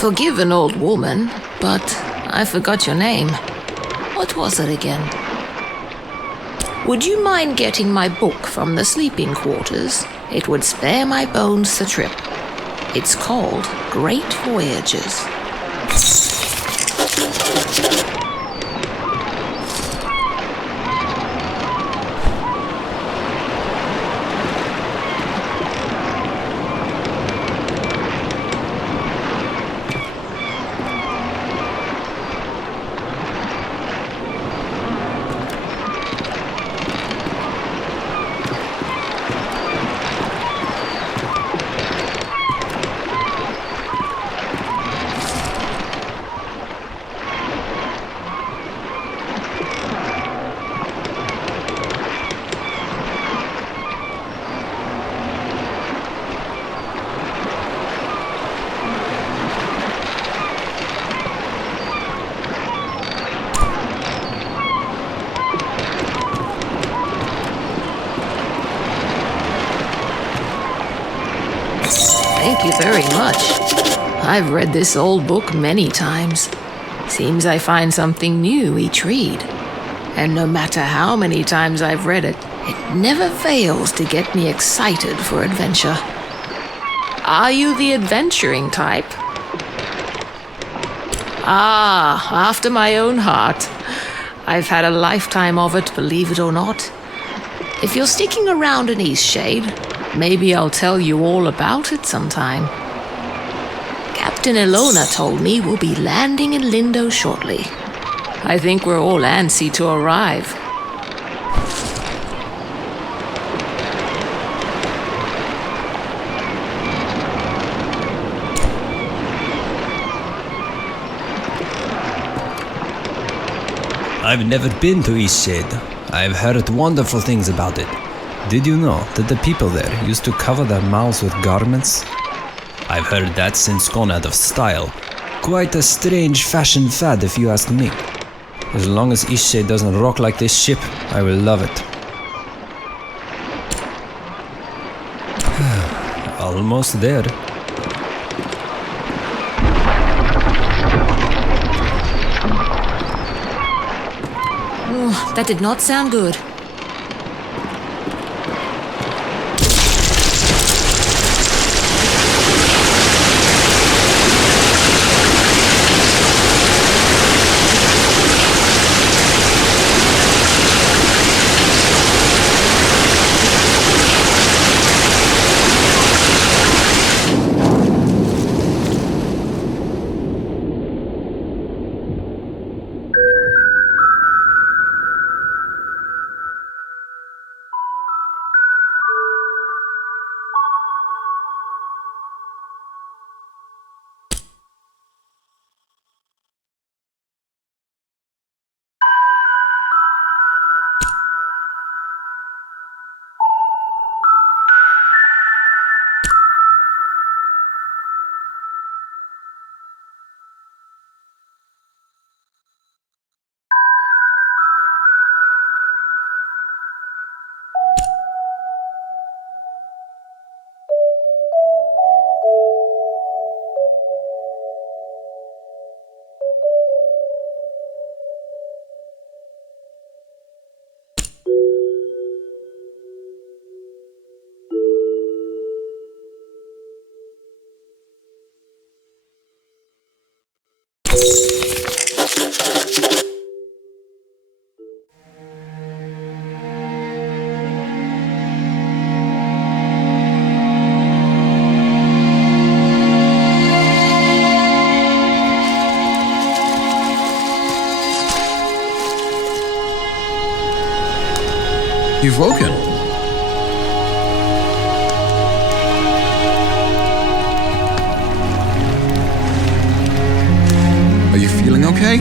Forgive an old woman, but I forgot your name. What was it again? Would you mind getting my book from the sleeping quarters? It would spare my bones the trip. It's called Great Voyages. Thank you very much. I've read this old book many times. Seems I find something new each read. And no matter how many times I've read it, it never fails to get me excited for adventure. Are you the adventuring type? Ah, after my own heart. I've had a lifetime of it, believe it or not. If you're sticking around in Eastshade, maybe I'll tell you all about it sometime. Captain Ilona told me we'll be landing in Lindo shortly. I think we're all antsy to arrive. I've never been to Eastshade. I've heard wonderful things about it. Did you know that the people there used to cover their mouths with garments? I've heard that's since gone out of style. Quite a strange fashion fad if you ask me. As long as Eastshade doesn't rock like this ship, I will love it. Almost there. Oh, that did not sound good. You've woken. Are you feeling okay?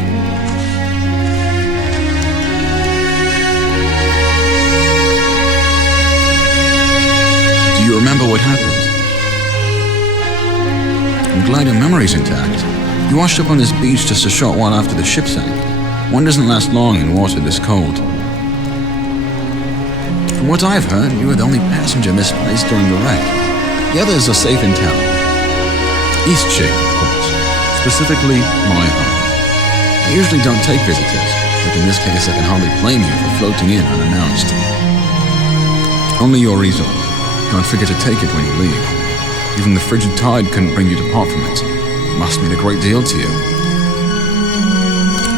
Do you remember what happened? I'm glad your memory's intact. You washed up on this beach just a short while after the ship sank. One doesn't last long in water this cold. From what I've heard, you were the only passenger misplaced during the wreck. The others are safe in town. Eastshade, of course. specifically my home. I usually don't take visitors, but in this case I can hardly blame you for floating in unannounced. Only your Easel. Don't forget to take it when you leave. Even the frigid tide couldn't bring you to part from it. It must mean a great deal to you.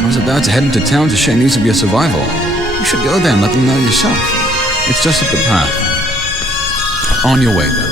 I was about to head into town to share news of your survival. You should go there and let them know yourself. It's just up the path. On your way, then.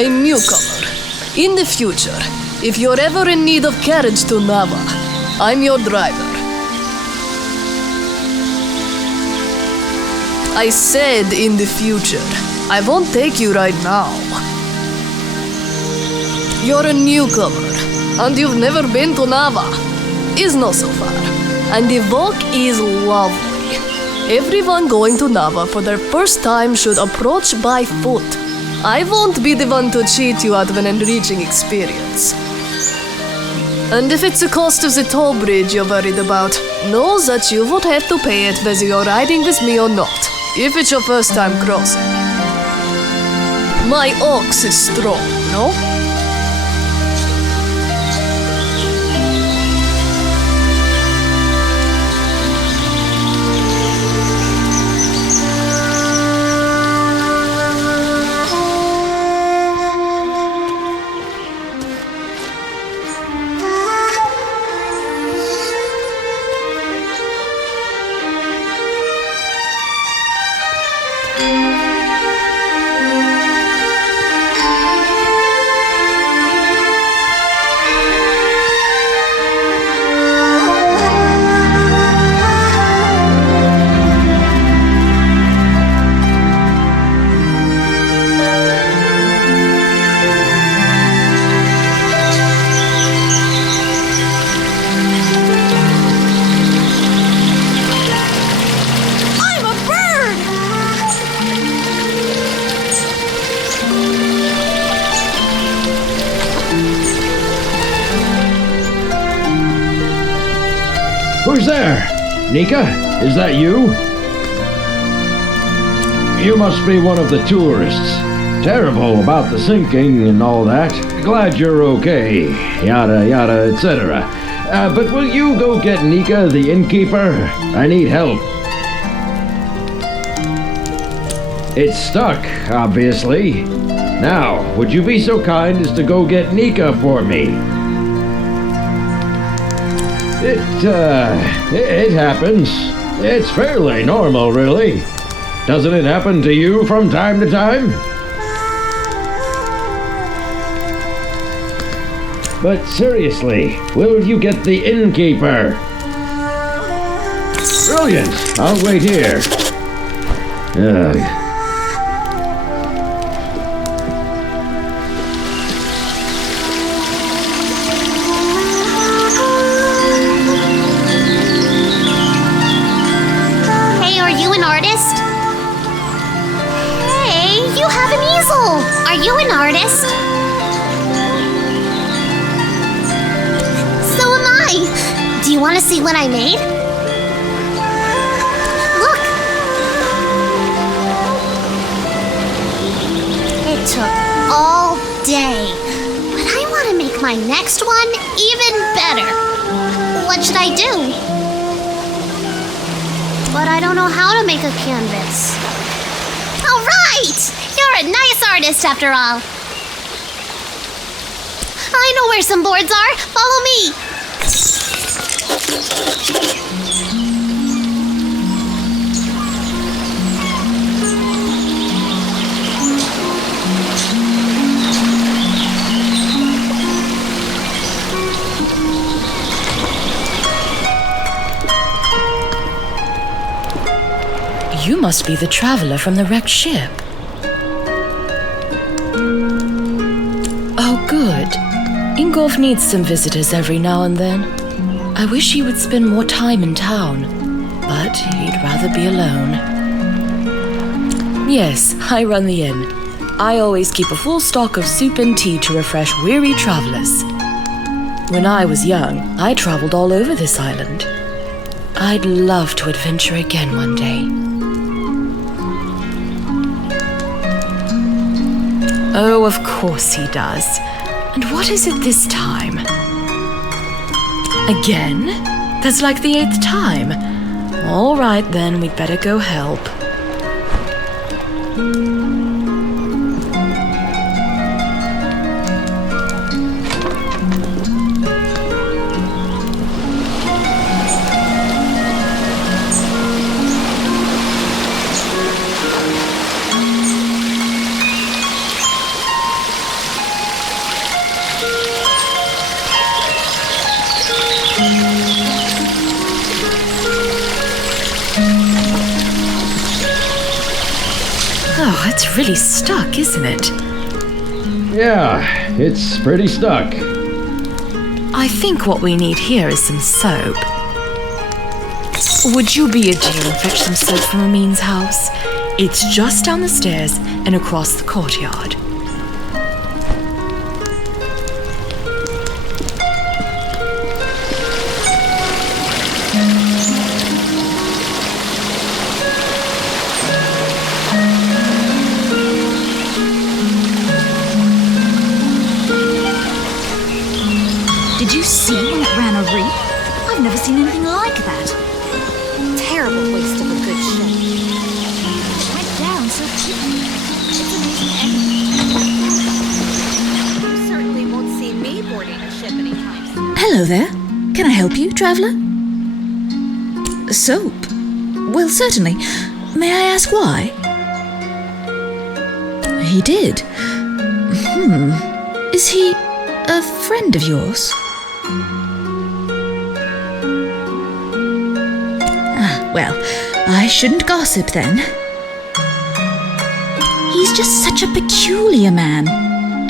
A newcomer. In the future, if you're ever in need of carriage to Nava, I'm your driver. I said in the future. I won't take you right now. You're a newcomer, and you've never been to Nava. It's not so far, and the walk is lovely. Everyone going to Nava for their first time should approach by foot. I won't be the one to cheat you out of an enriching experience. And if it's the cost of the toll bridge you're worried about, know that you would have to pay it whether you're riding with me or not, if it's your first time crossing. My ox is strong, no? Who's there? Nika, is that you? You must be one of the tourists. Terrible about the sinking and all that. Glad you're okay. Yada yada, etc. But will you go get Nika, the innkeeper? I need help. It's stuck, obviously. Now, would you be so kind as to go get Nika for me? It happens. It's fairly normal, really. Doesn't it happen to you from time to time? But seriously, will you get the innkeeper? Brilliant! I'll wait here. Ugh. Are you an artist? So am I. Do you want to see what I made? Look. It took all day. But I want to make my next one even better. What should I do? But I don't know how to make a canvas. All right! You're a nice artist, after all. I know where some boards are. Follow me. You must be the traveler from the wrecked ship. Oh, good. Ingolf needs some visitors every now and then. I wish he would spend more time in town, but he'd rather be alone. Yes, I run the inn. I always keep a full stock of soup and tea to refresh weary travelers. When I was young, I traveled all over this island. I'd love to adventure again one day. Oh, of course he does. And what is it this time? Again? That's like the 8th time. All right, then, we'd better go help. Oh, it's really stuck, isn't it? Yeah, it's pretty stuck. I think what we need here is some soap. Would you be a dear and fetch some soap from Amin's house? It's just down the stairs and across the courtyard. Did you see when it ran a reef? I've never seen anything like that. Terrible waste of a good ship. It went down so quickly. It's amazing. You certainly won't see me boarding a ship anytime soon. Hello there. Can I help you, traveller? Soap? Well, certainly. May I ask why? He did. Is he a friend of yours? Well, I shouldn't gossip then. He's just such a peculiar man.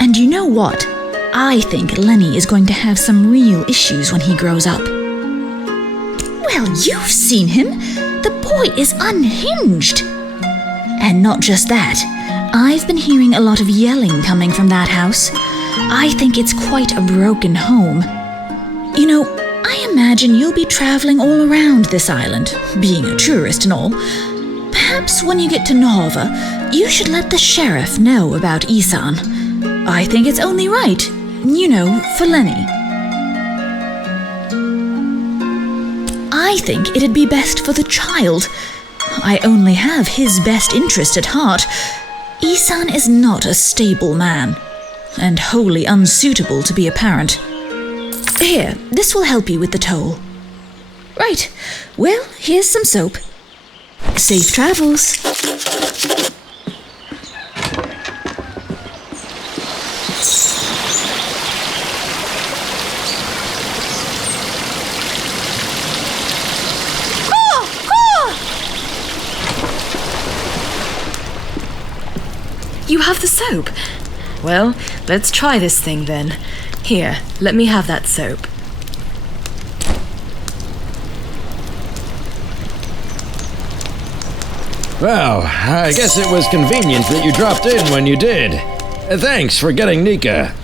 And you know what? I think Lenny is going to have some real issues when he grows up. Well, you've seen him. The boy is unhinged. And not just that. I've been hearing a lot of yelling coming from that house. I think it's quite a broken home. You know, I imagine you'll be traveling all around this island, being a tourist and all. Perhaps when you get to Nava, you should let the sheriff know about Isan. I think it's only right, you know, for Lenny. I think it'd be best for the child. I only have his best interest at heart. Isan is not a stable man, and wholly unsuitable to be a parent. Here, this will help you with the toll. Right, well, here's some soap. Safe travels. You have the soap? Well, let's try this thing then. Here, let me have that soap. Well, I guess it was convenient that you dropped in when you did. Thanks for getting Nika.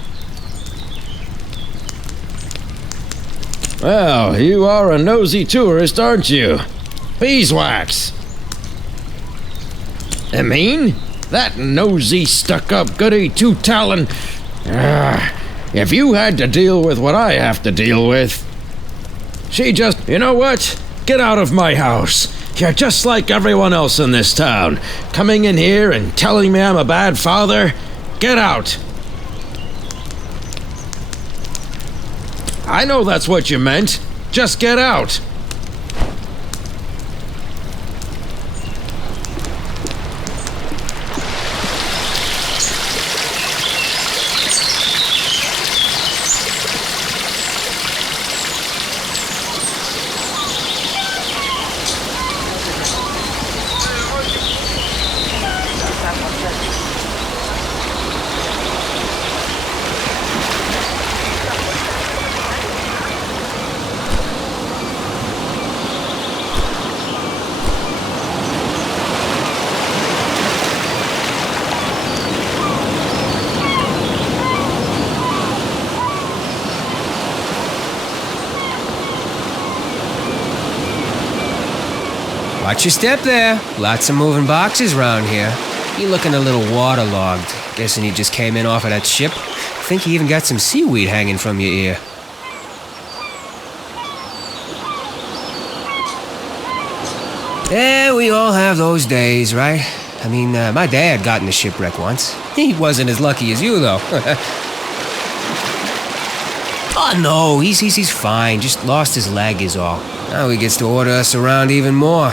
Well, you are a nosy tourist, aren't you? Beeswax. I mean, that nosy, stuck-up goody two-talon. If you had to deal with what I have to deal with, she just, you know what? Get out of my house. You're just like everyone else in this town. Coming in here and telling me I'm a bad father? Get out. I know that's what you meant. Just get out. Watch your step there. Lots of moving boxes around here. You looking a little waterlogged. Guessing you just came in off of that ship. Think you even got some seaweed hanging from your ear. Yeah, we all have those days, right? I mean, my dad got in a shipwreck once. He wasn't as lucky as you, though. Oh, no, he's fine. Just lost his leg is all. Now he gets to order us around even more.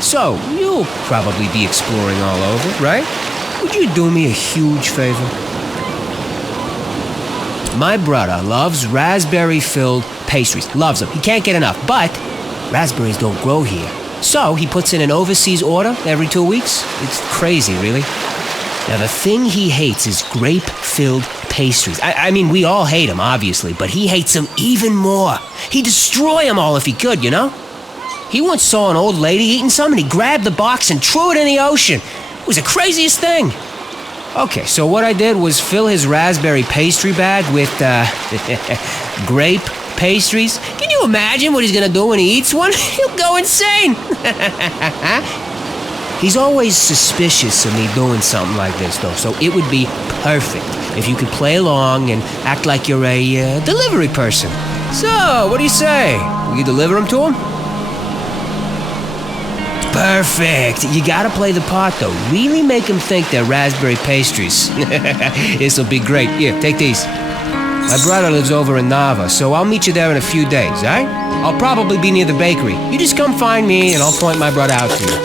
So, you'll probably be exploring all over, right? Would you do me a huge favor? My brother loves raspberry-filled pastries. Loves them. He can't get enough. But raspberries don't grow here. So he puts in an overseas order every 2 weeks. It's crazy, really. Now, the thing he hates is grape-filled pastries. I mean, we all hate them, obviously, but he hates them even more. He'd destroy them all if he could, you know? He once saw an old lady eating some, and he grabbed the box and threw it in the ocean. It was the craziest thing. Okay, so what I did was fill his raspberry pastry bag with, grape pastries. Can you imagine what he's gonna do when he eats one? He'll go insane. He's always suspicious of me doing something like this, though, so it would be perfect if you could play along and act like you're a delivery person. So, what do you say? Will you deliver them to him? Perfect. You gotta play the part, though. Really make him think they're raspberry pastries. This'll be great. Here, take these. My brother lives over in Nava, so I'll meet you there in a few days, all right? I'll probably be near the bakery. You just come find me, and I'll point my brother out to you.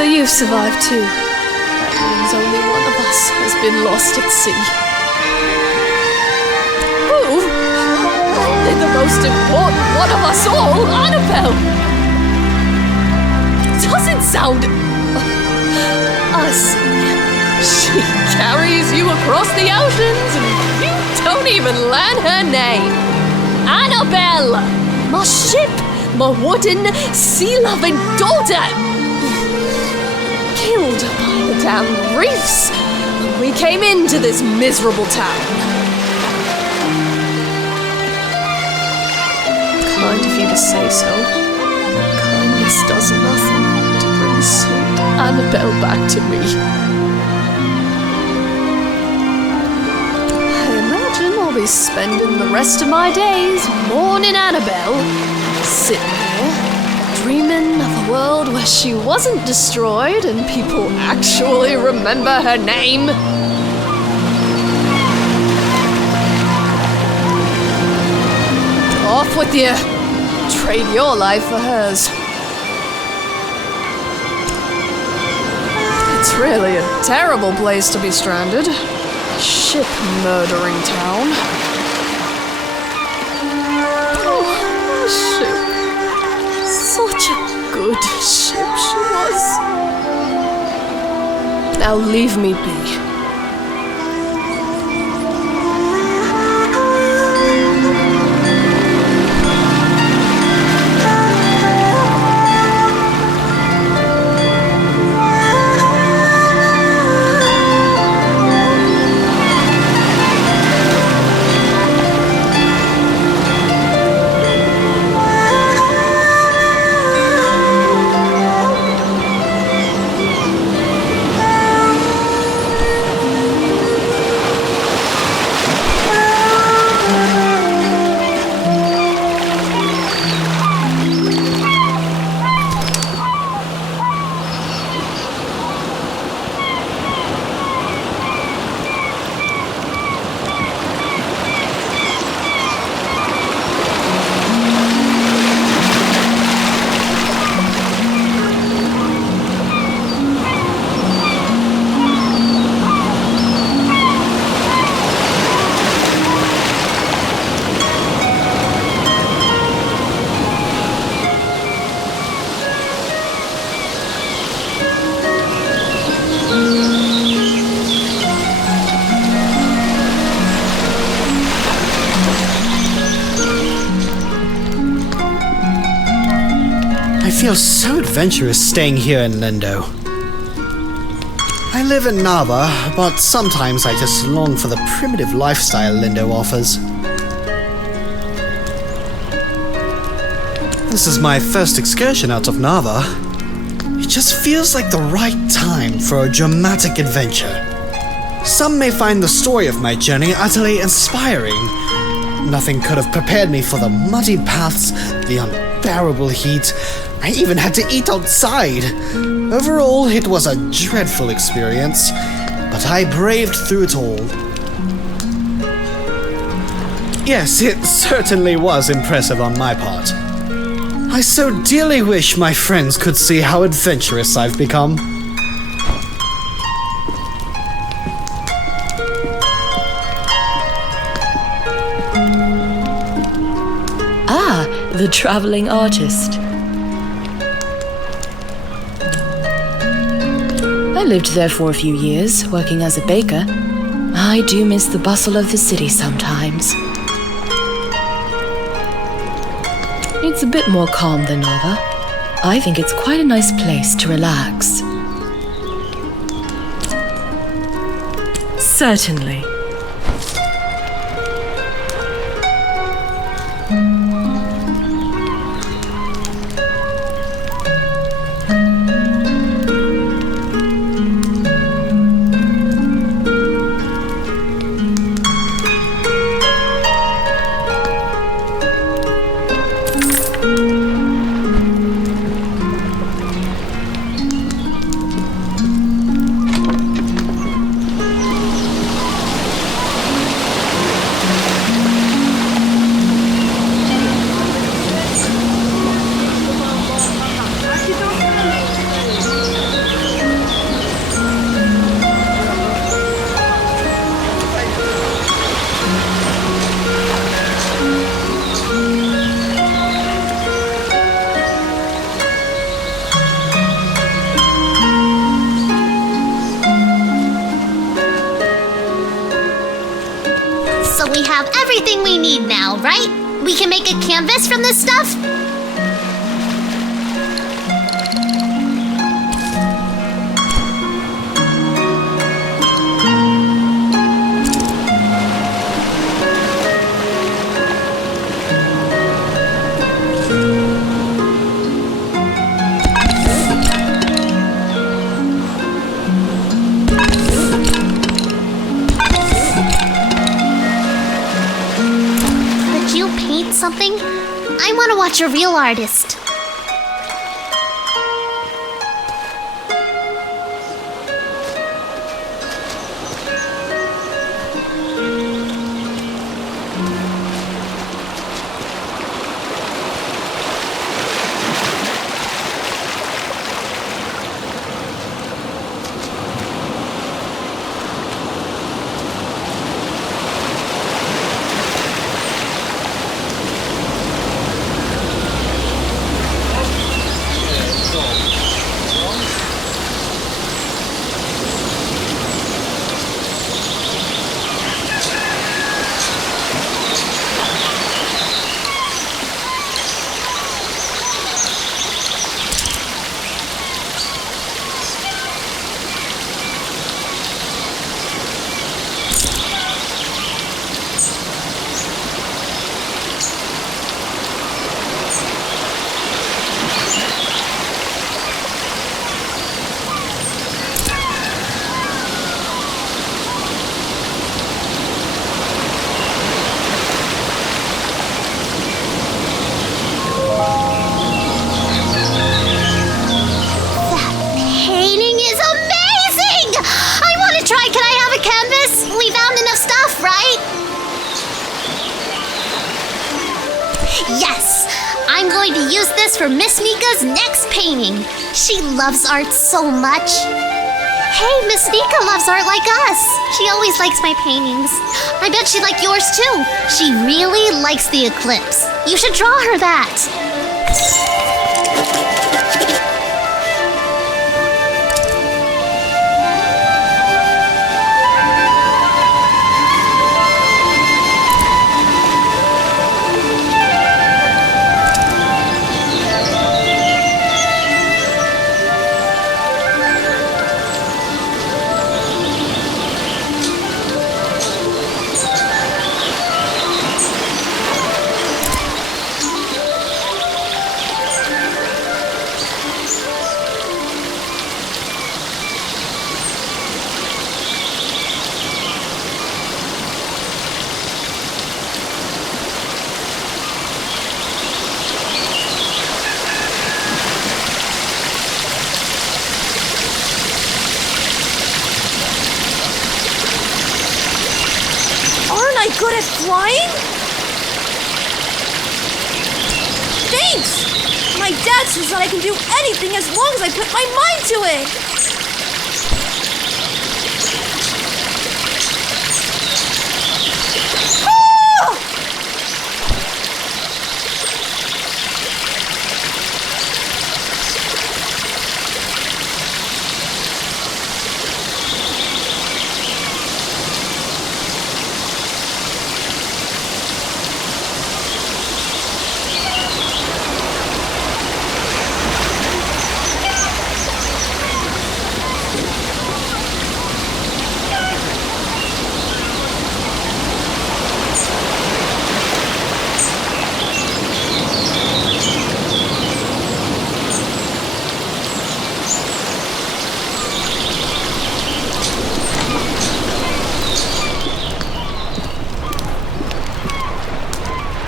So you've survived too. That means only one of us has been lost at sea. Who? Only the most important one of us all, Annabelle! Doesn't sound... I see. She carries you across the oceans and you don't even learn her name. Annabelle! My ship! My wooden, sea-loving daughter! Killed by the damn reefs when we came into this miserable town. Kind of you to say so. Kindness does nothing to bring sweet Annabelle back to me. I'll be spending the rest of my days mourning Annabelle, sitting here, dreaming of a world where she wasn't destroyed and people actually remember her name. Off with you. Trade your life for hers. It's really a terrible place to be stranded. Ship murdering town. Oh, ship. Such a good ship she was. Now leave me be. I feel so adventurous staying here in Lindo. I live in Nava, but sometimes I just long for the primitive lifestyle Lindo offers. This is my first excursion out of Nava. It just feels like the right time for a dramatic adventure. Some may find the story of my journey utterly inspiring. Nothing could have prepared me for the muddy paths, the unbearable heat. I even had to eat outside. Overall, it was a dreadful experience, but I braved through it all. Yes, it certainly was impressive on my part. I so dearly wish my friends could see how adventurous I've become. Ah, the traveling artist. I lived there for a few years, working as a baker. I do miss the bustle of the city sometimes. It's a bit more calm than Nava. I think it's quite a nice place to relax. Certainly. everything we need now, right? We can make a canvas from this stuff? Something? I want to watch a real artist. Yes! I'm going to use this for Miss Nika's next painting. She loves art so much. Hey, Miss Nika loves art like us. She always likes my paintings. I bet she'd like yours too. She really likes the eclipse. You should draw her that. Good at flying? Thanks! My dad says that I can do anything as long as I put my mind to it!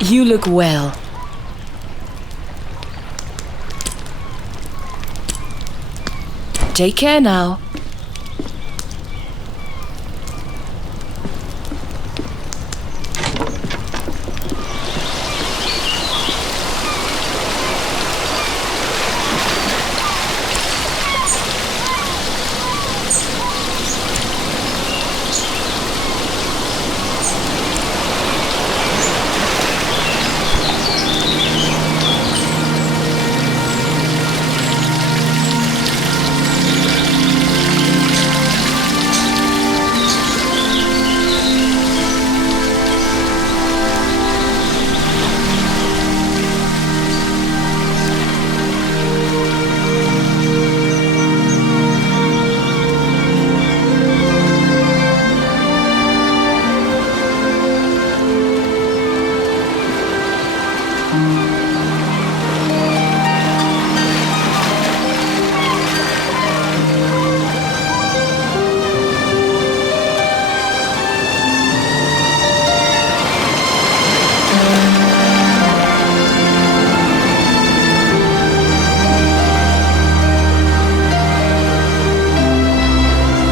You look well. Take care now.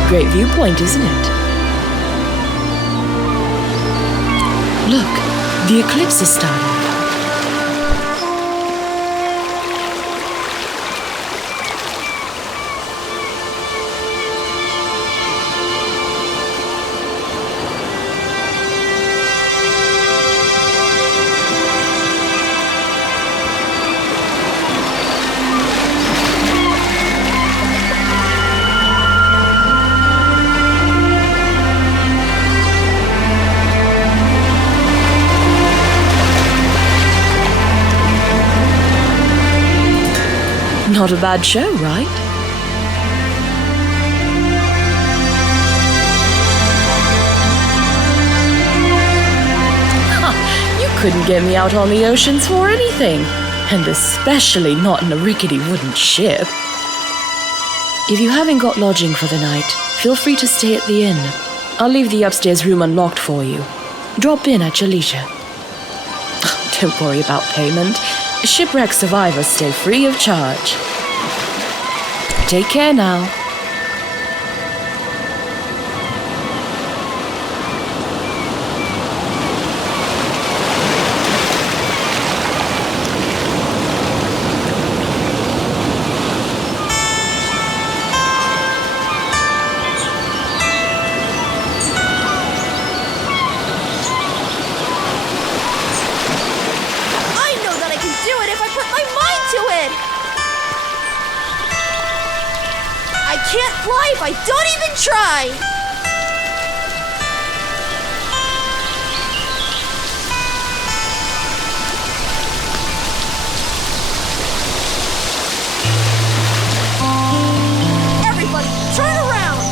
Great viewpoint, isn't it? Look, the eclipse is starting. Not a bad show, right? You couldn't get me out on the oceans for anything, and especially not in a rickety wooden ship. If you haven't got lodging for the night, feel free to stay at the inn. I'll leave the upstairs room unlocked for you. Drop in at your leisure. Don't worry about payment. Shipwreck survivors stay free of charge. Take care now. I don't even try! Everybody, turn around!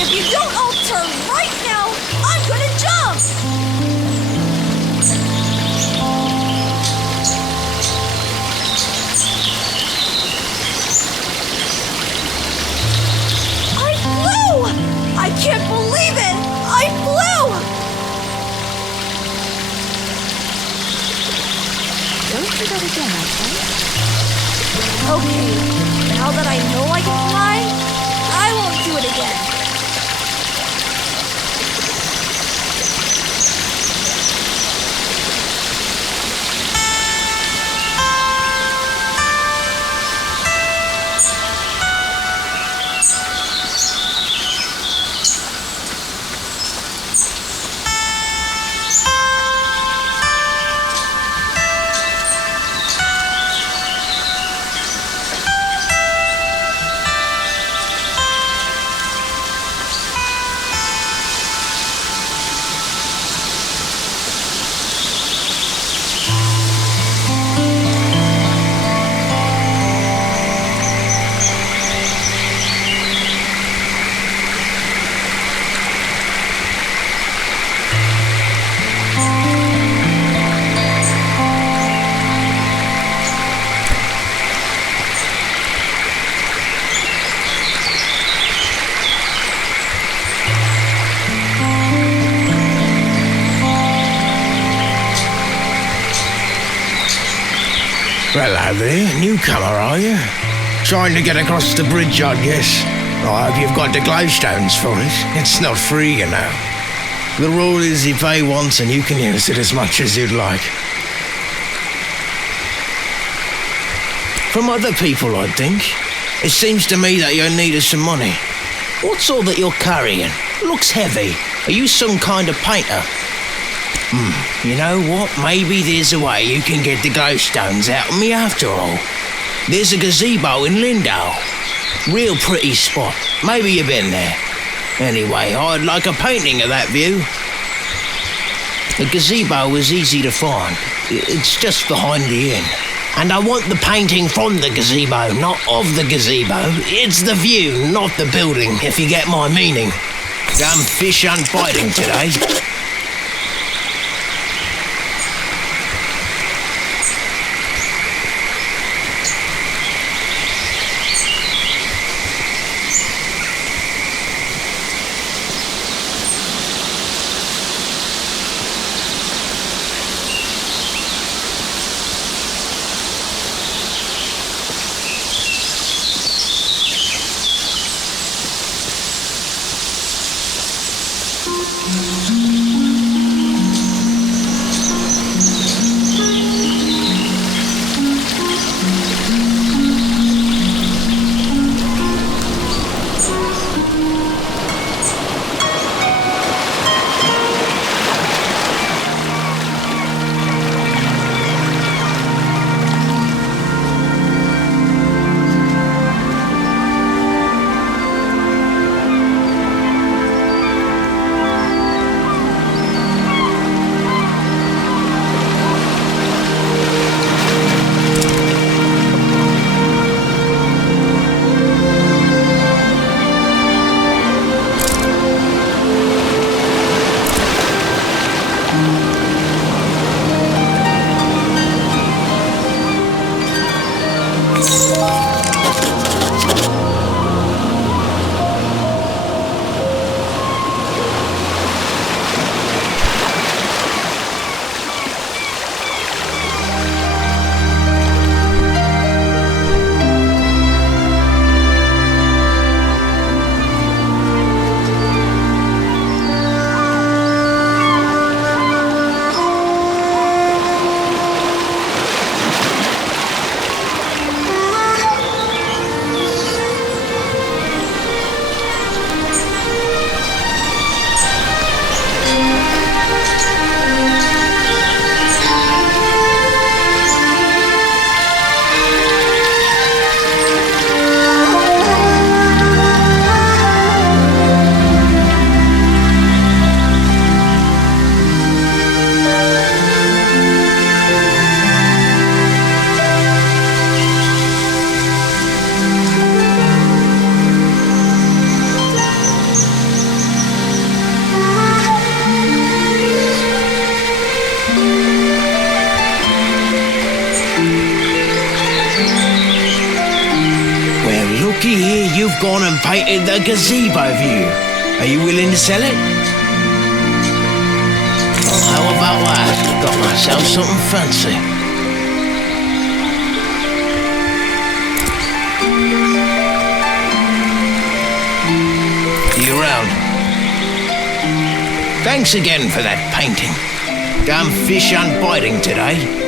If you don't all turn right now, I'm gonna jump! I can't believe it! I flew! Don't do that again, okay? Okay, now that I know I can fly, I won't do it again. Hello there, newcomer, are you? Trying to get across the bridge, I guess. I hope you've got the glowstones for it. It's not free, you know. The rule is you pay once and you can use it as much as you'd like. From other people, I think. It seems to me that you're in need of some money. What's all that you're carrying? Looks heavy. Are you some kind of painter? You know what? Maybe there's a way you can get the glowstones out of me after all. There's a gazebo in Lindau. Real pretty spot. Maybe you've been there. Anyway, I'd like a painting of that view. The gazebo is easy to find. It's just behind the inn. And I want the painting from the gazebo, not of the gazebo. It's the view, not the building, if you get my meaning. Damn fish aren't biting today. Looky here, you've gone and painted the gazebo view. Are you willing to sell it? Well, how about that? Got myself something fancy. You round? Thanks again for that painting. Damn fish aren't biting today.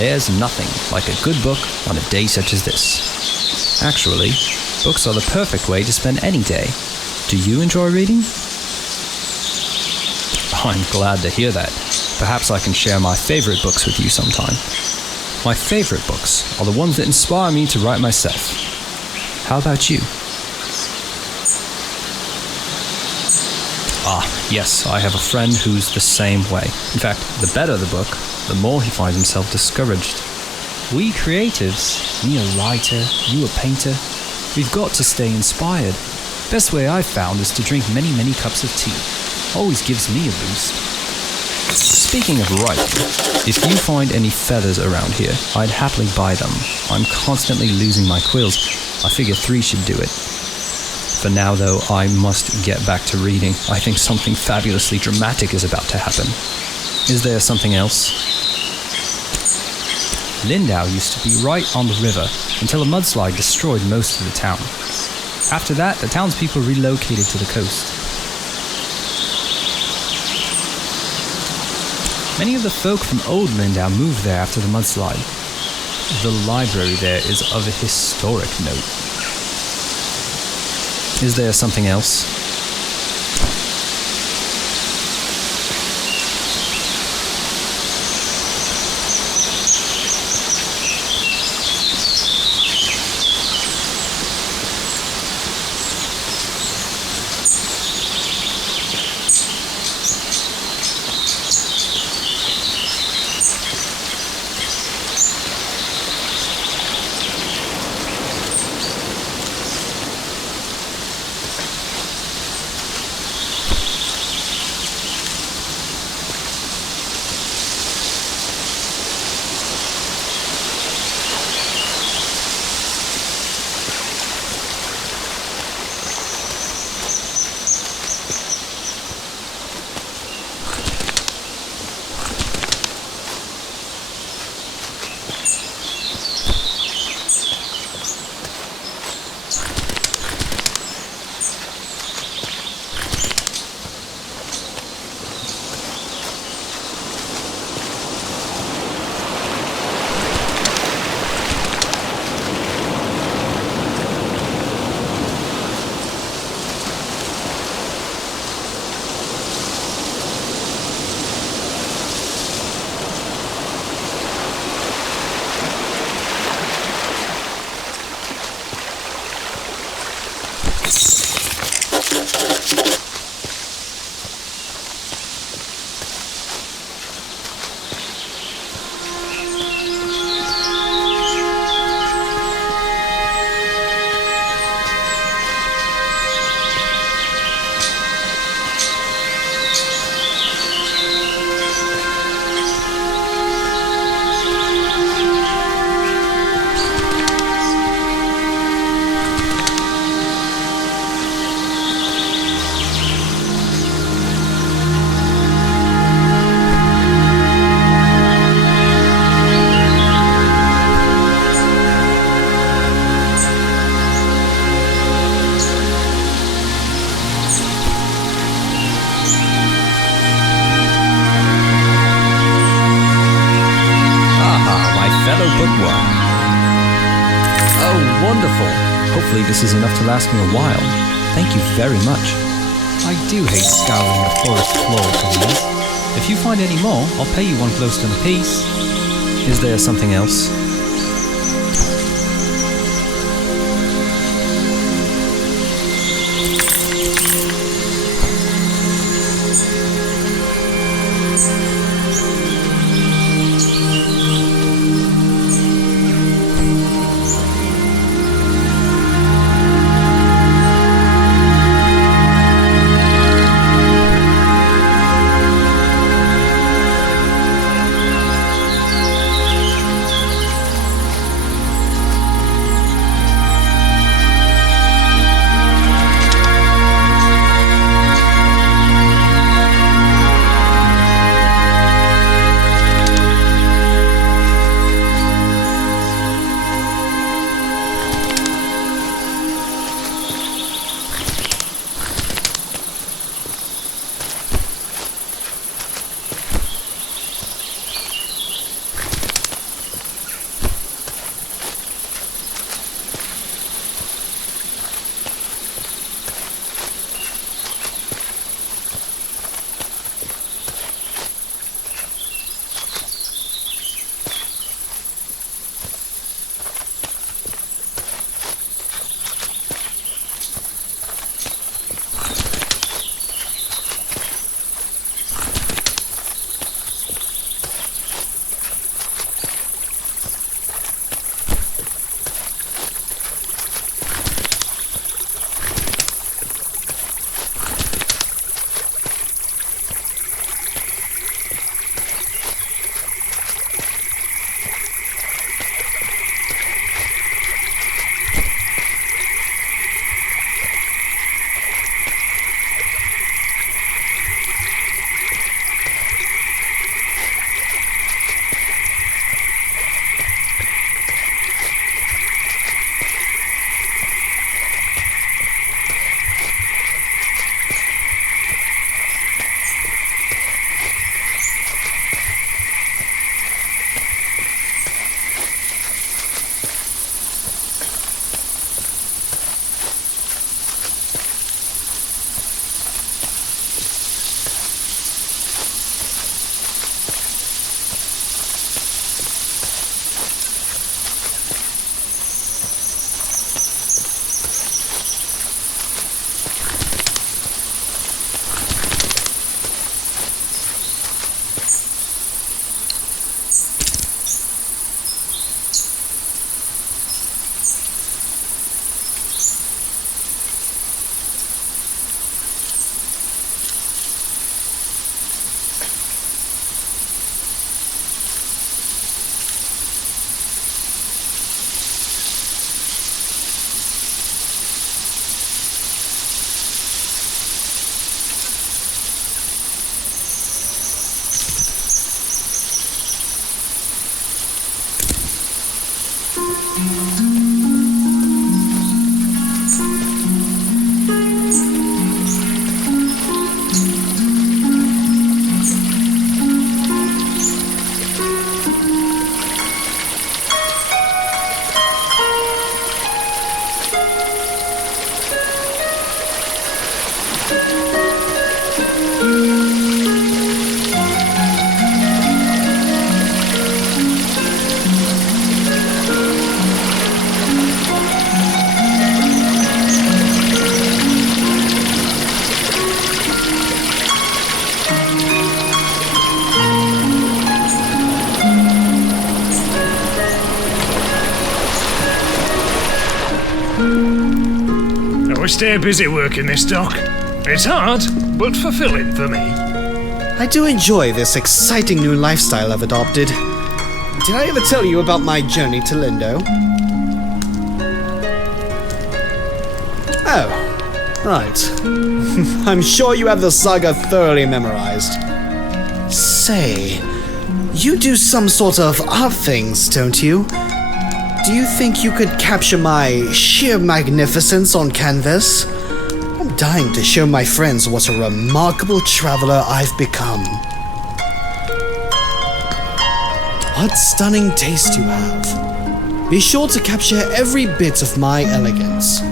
There's nothing like a good book on a day such as this. Actually, books are the perfect way to spend any day. Do you enjoy reading? I'm glad to hear that. Perhaps I can share my favorite books with you sometime. My favorite books are the ones that inspire me to write myself. How about you? Ah, yes, I have a friend who's the same way. In fact, the better the book, the more he finds himself discouraged. We creatives, me a writer, you a painter, we've got to stay inspired. Best way I've found is to drink many, many cups of tea. Always gives me a boost. Speaking of writing, if you find any feathers around here, I'd happily buy them. I'm constantly losing my quills. I figure 3 should do it. For now, though, I must get back to reading. I think something fabulously dramatic is about to happen. Is there something else? Lindau used to be right on the river until a mudslide destroyed most of the town. After that, the townspeople relocated to the coast. Many of the folk from Old Lindau moved there after the mudslide. The library there is of a historic note. Is there something else? Hopefully this is enough to last me a while. Thank you very much. I do hate scouring the forest floor for these. If you find any more, I'll pay you 1 glowstone apiece. Is there something else? I stay busy working this dock. It's hard, but fulfilling for me. I do enjoy this exciting new lifestyle I've adopted. Did I ever tell you about my journey to Lindo? Oh, right. I'm sure you have the saga thoroughly memorized. Say, you do some sort of art things, don't you? Do you think you could capture my sheer magnificence on canvas? I'm dying to show my friends what a remarkable traveler I've become. What stunning taste you have. Be sure to capture every bit of my elegance.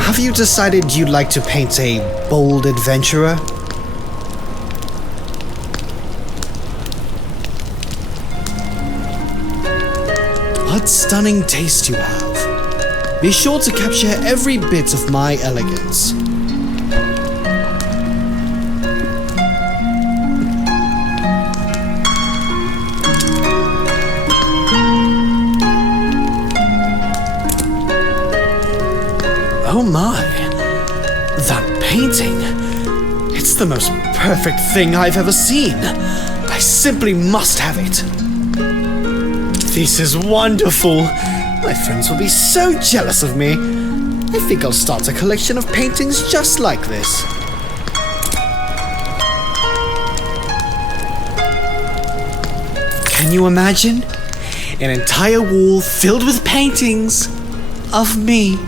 Have you decided you'd like to paint a bold adventurer? What stunning taste you have. Be sure to capture every bit of my elegance. Oh my, that painting. It's the most perfect thing I've ever seen. I simply must have it. This is wonderful. My friends will be so jealous of me. I think I'll start a collection of paintings just like this. Can you imagine? An entire wall filled with paintings of me.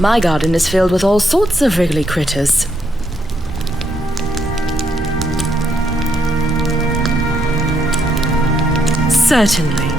My garden is filled with all sorts of wriggly critters. Certainly.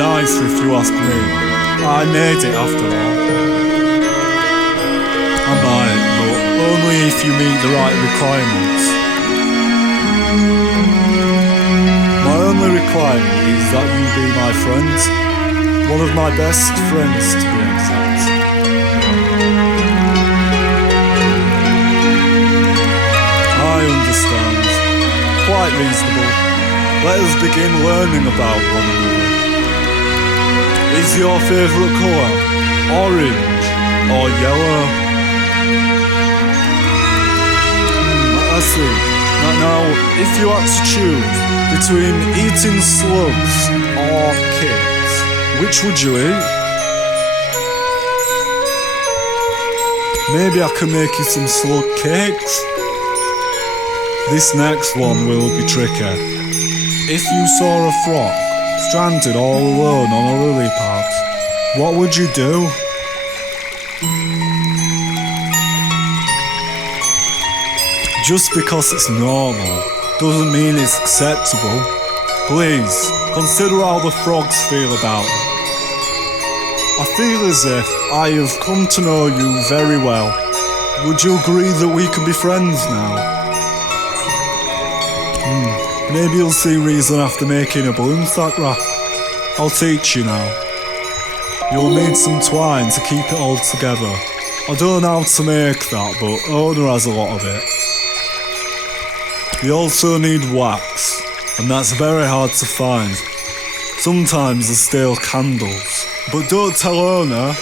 nice if you ask me. I made it after all. I might, but only if you meet the right requirements. My only requirement is that you be my friend. One of my best friends, to be exact. I understand. Quite reasonable. Let us begin learning about one another. Is your favourite colour orange or yellow? I see. Now, if you had to choose between eating slugs or cakes, which would you eat? Maybe I can make you some slug cakes. This next one will be tricky. If you saw a frog stranded all alone on a lily pad, what would you do? Just because it's normal doesn't mean it's acceptable. Please, consider how the frogs feel about it. I feel as if I have come to know you very well. Would you agree that we can be friends now? Maybe you'll see reason after making a balloon sack wrap. I'll teach you now. You'll need some twine to keep it all together. I don't know how to make that, but Ona has a lot of it. You also need wax, and that's very hard to find. Sometimes there's still candles, but don't tell Ona.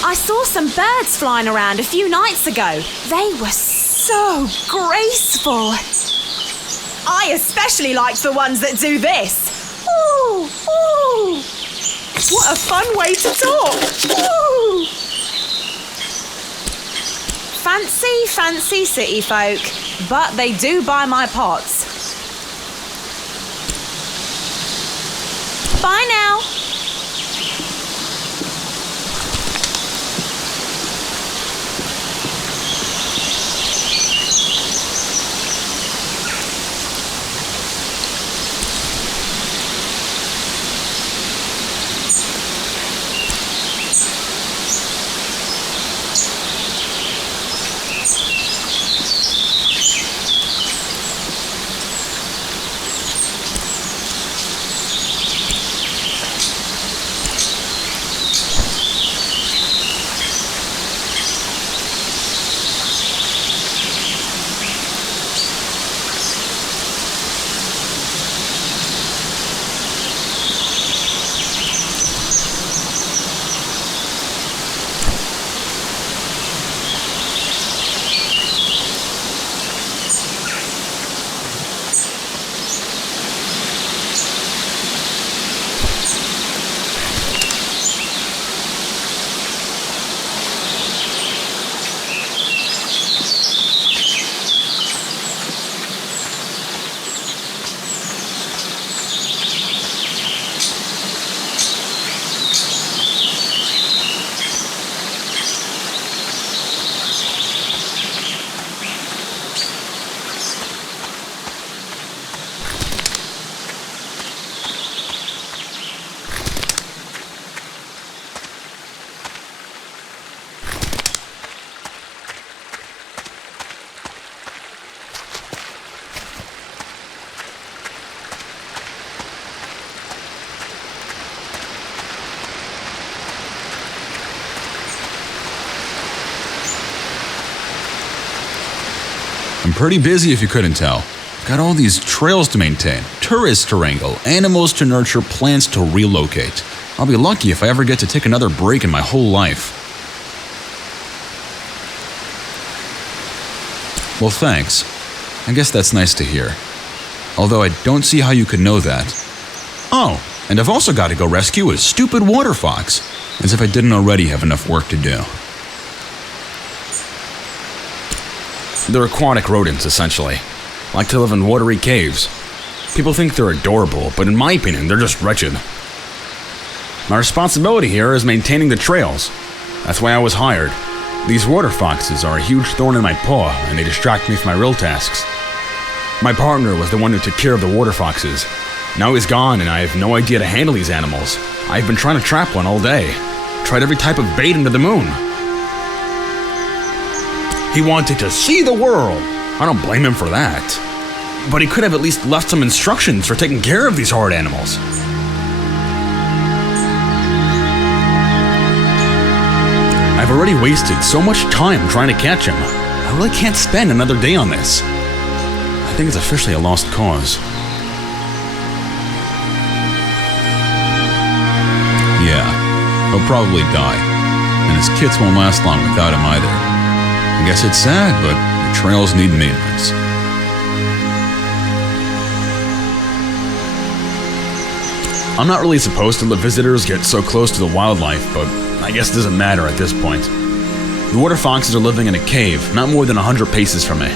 I saw some birds flying around a few nights ago. They were so graceful. I especially liked the ones that do this. Ooh, ooh. What a fun way to talk. Ooh. Fancy city folk, but they do buy my pots. Bye now. I'm pretty busy if you couldn't tell. Got all these trails to maintain, tourists to wrangle, animals to nurture, plants to relocate. I'll be lucky if I ever get to take another break in my whole life. Well, thanks. I guess that's nice to hear. Although I don't see how you could know that. Oh, and I've also got to go rescue a stupid water fox. As if I didn't already have enough work to do. They're aquatic rodents, essentially. Like to live in watery caves. People think they're adorable, but in my opinion, they're just wretched. My responsibility here is maintaining the trails. That's why I was hired. These water foxes are a huge thorn in my paw, and they distract me from my real tasks. My partner was the one who took care of the water foxes. Now he's gone, and I have no idea to handle these animals. I've been trying to trap one all day. Tried every type of bait under the moon. He wanted to see the world. I don't blame him for that. But he could have at least left some instructions for taking care of these hard animals. I've already wasted so much time trying to catch him. I really can't spend another day on this. I think it's officially a lost cause. Yeah, he'll probably die. And his kits won't last long without him either. I guess it's sad, but the trails need maintenance. I'm not really supposed to let visitors get so close to the wildlife, but I guess it doesn't matter at this point. The water foxes are living in a cave, not more than 100 paces from me.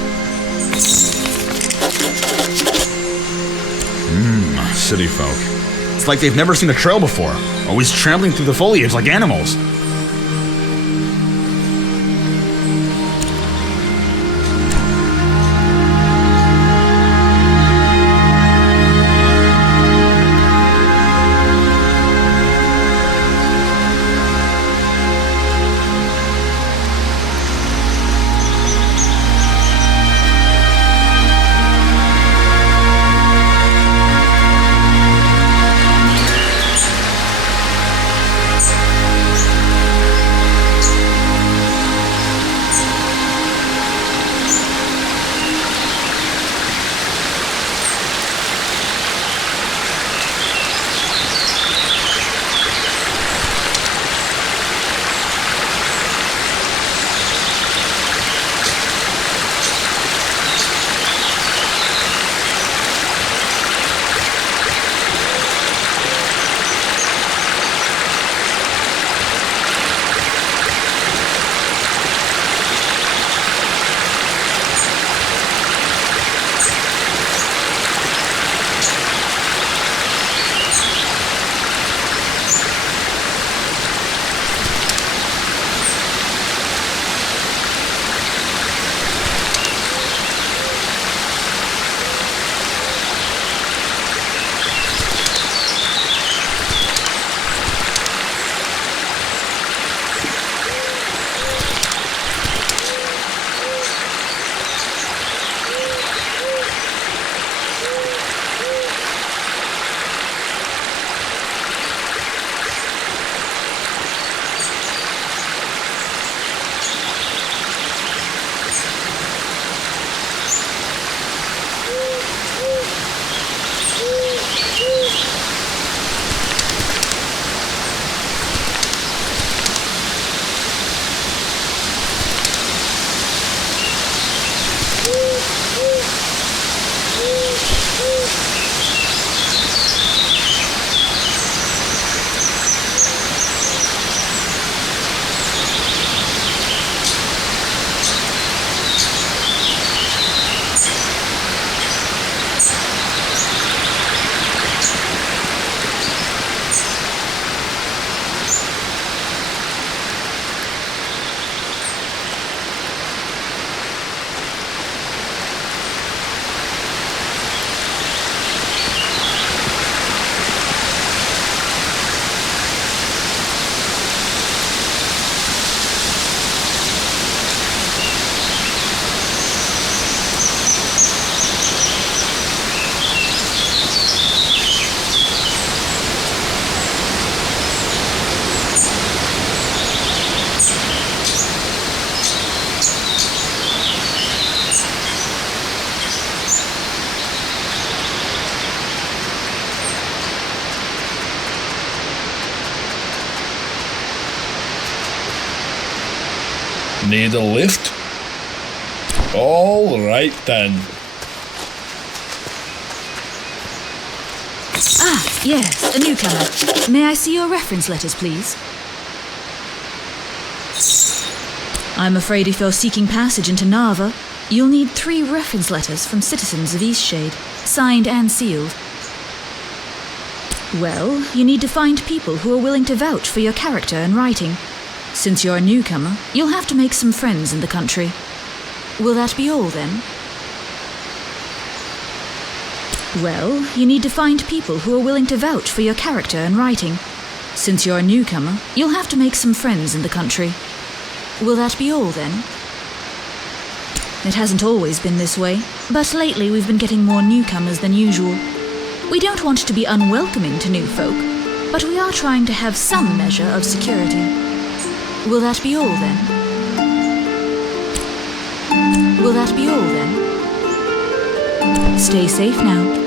City folk. It's like they've never seen a trail before, always trampling through the foliage like animals. Need a lift? All right then. Ah, yes, a newcomer. May I see your reference letters, please? I'm afraid if you're seeking passage into Nava, you'll need 3 reference letters from citizens of Eastshade, signed and sealed. Well, you need to find people who are willing to vouch for your character and writing. Since you're a newcomer, you'll have to make some friends in the country. Will that be all, then? Well, you need to find people who are willing to vouch for your character and writing. Since you're a newcomer, you'll have to make some friends in the country. Will that be all, then? It hasn't always been this way, but lately we've been getting more newcomers than usual. We don't want to be unwelcoming to new folk, but we are trying to have some measure of security. Will that be all, then? Will that be all, then? Stay safe now.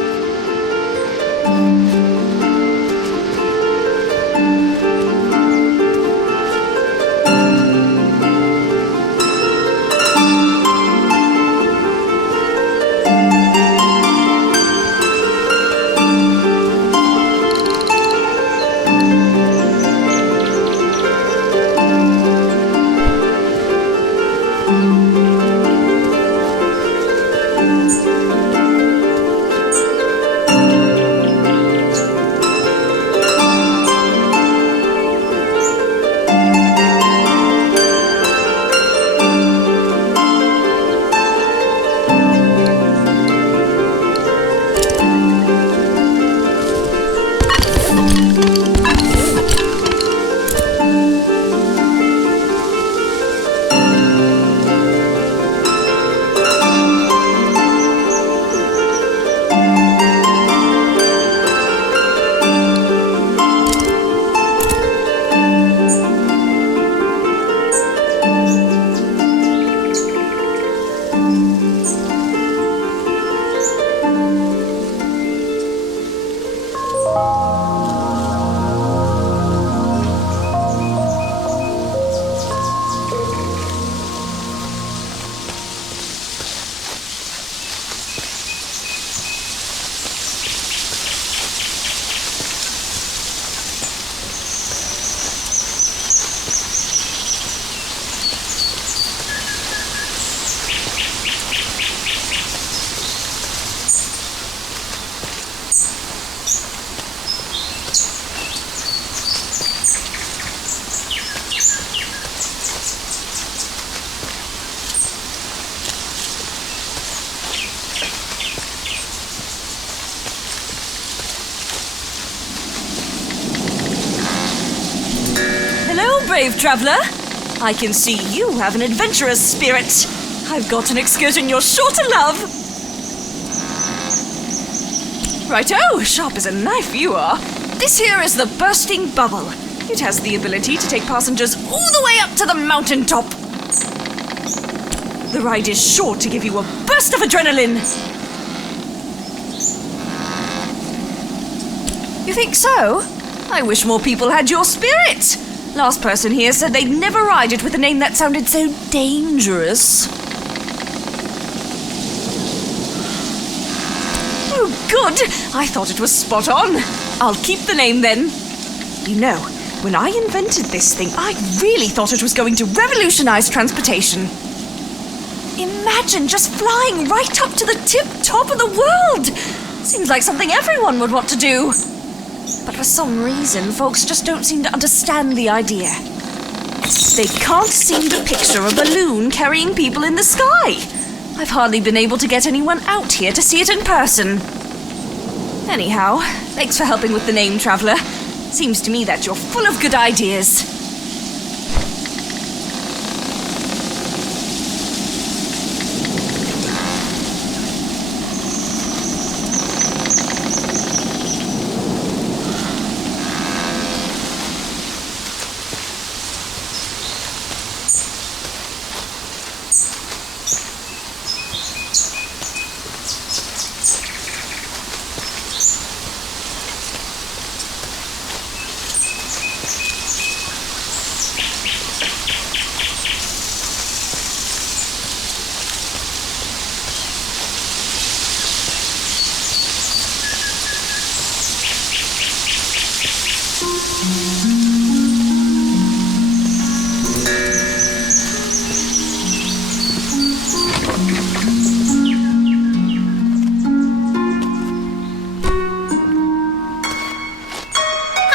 Brave traveller. I can see you have an adventurous spirit. I've got an excursion you're sure to love. Righto, sharp as a knife you are. This here is the Bursting Bubble. It has the ability to take passengers all the way up to the mountaintop. The ride is sure to give you a burst of adrenaline. You think so? I wish more people had your spirit. Last person here said they'd never ride it with a name that sounded so dangerous. Oh, good. I thought it was spot on. I'll keep the name then. You know, when I invented this thing, I really thought it was going to revolutionize transportation. Imagine just flying right up to the tip top of the world. Seems like something everyone would want to do. But for some reason, folks just don't seem to understand the idea. They can't seem to picture a balloon carrying people in the sky. I've hardly been able to get anyone out here to see it in person. Anyhow, thanks for helping with the name, Traveller. Seems to me that you're full of good ideas.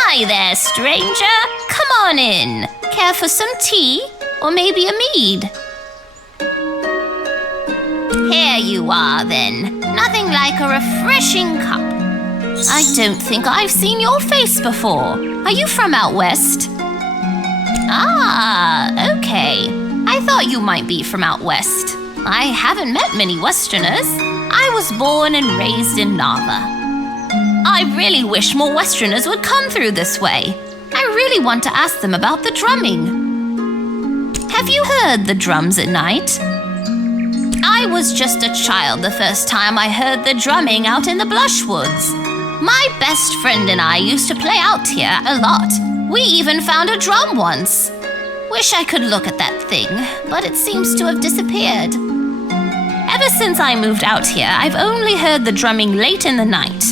Hi there, stranger. Come on in. Care for some tea? Or maybe a mead? Here you are, then. Nothing like a refreshing cup. I don't think I've seen your face before. Are you from out west? Ah, okay. I thought you might be from out west. I haven't met many Westerners. I was born and raised in Nava. I really wish more Westerners would come through this way. I really want to ask them about the drumming. Have you heard the drums at night? I was just a child the first time I heard the drumming out in the Blushwoods. My best friend and I used to play out here a lot. We even found a drum once. Wish I could look at that thing, but it seems to have disappeared. Ever since I moved out here, I've only heard the drumming late in the night.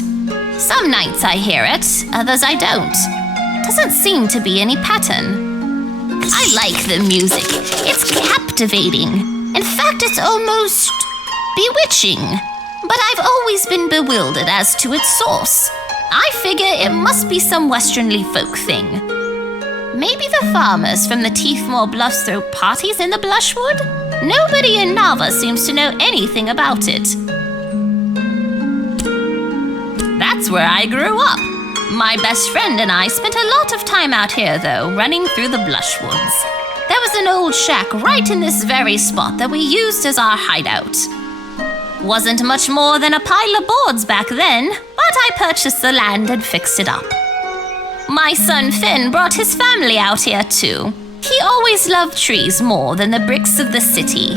Some nights I hear it, others I don't. Doesn't seem to be any pattern. I like the music. It's captivating. In fact, it's almost bewitching. But I've always been bewildered as to its source. I figure it must be some westernly folk thing. Maybe the farmers from the Teethmore Bluffs throw parties in the Blushwood? Nobody in Nava seems to know anything about it. That's where I grew up. My best friend and I spent a lot of time out here, though, running through the Blushwoods. There was an old shack right in this very spot that we used as our hideout. Wasn't much more than a pile of boards back then, but I purchased the land and fixed it up. My son Finn brought his family out here too. He always loved trees more than the bricks of the city.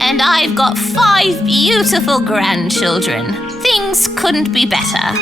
And I've got 5 beautiful grandchildren. Things couldn't be better.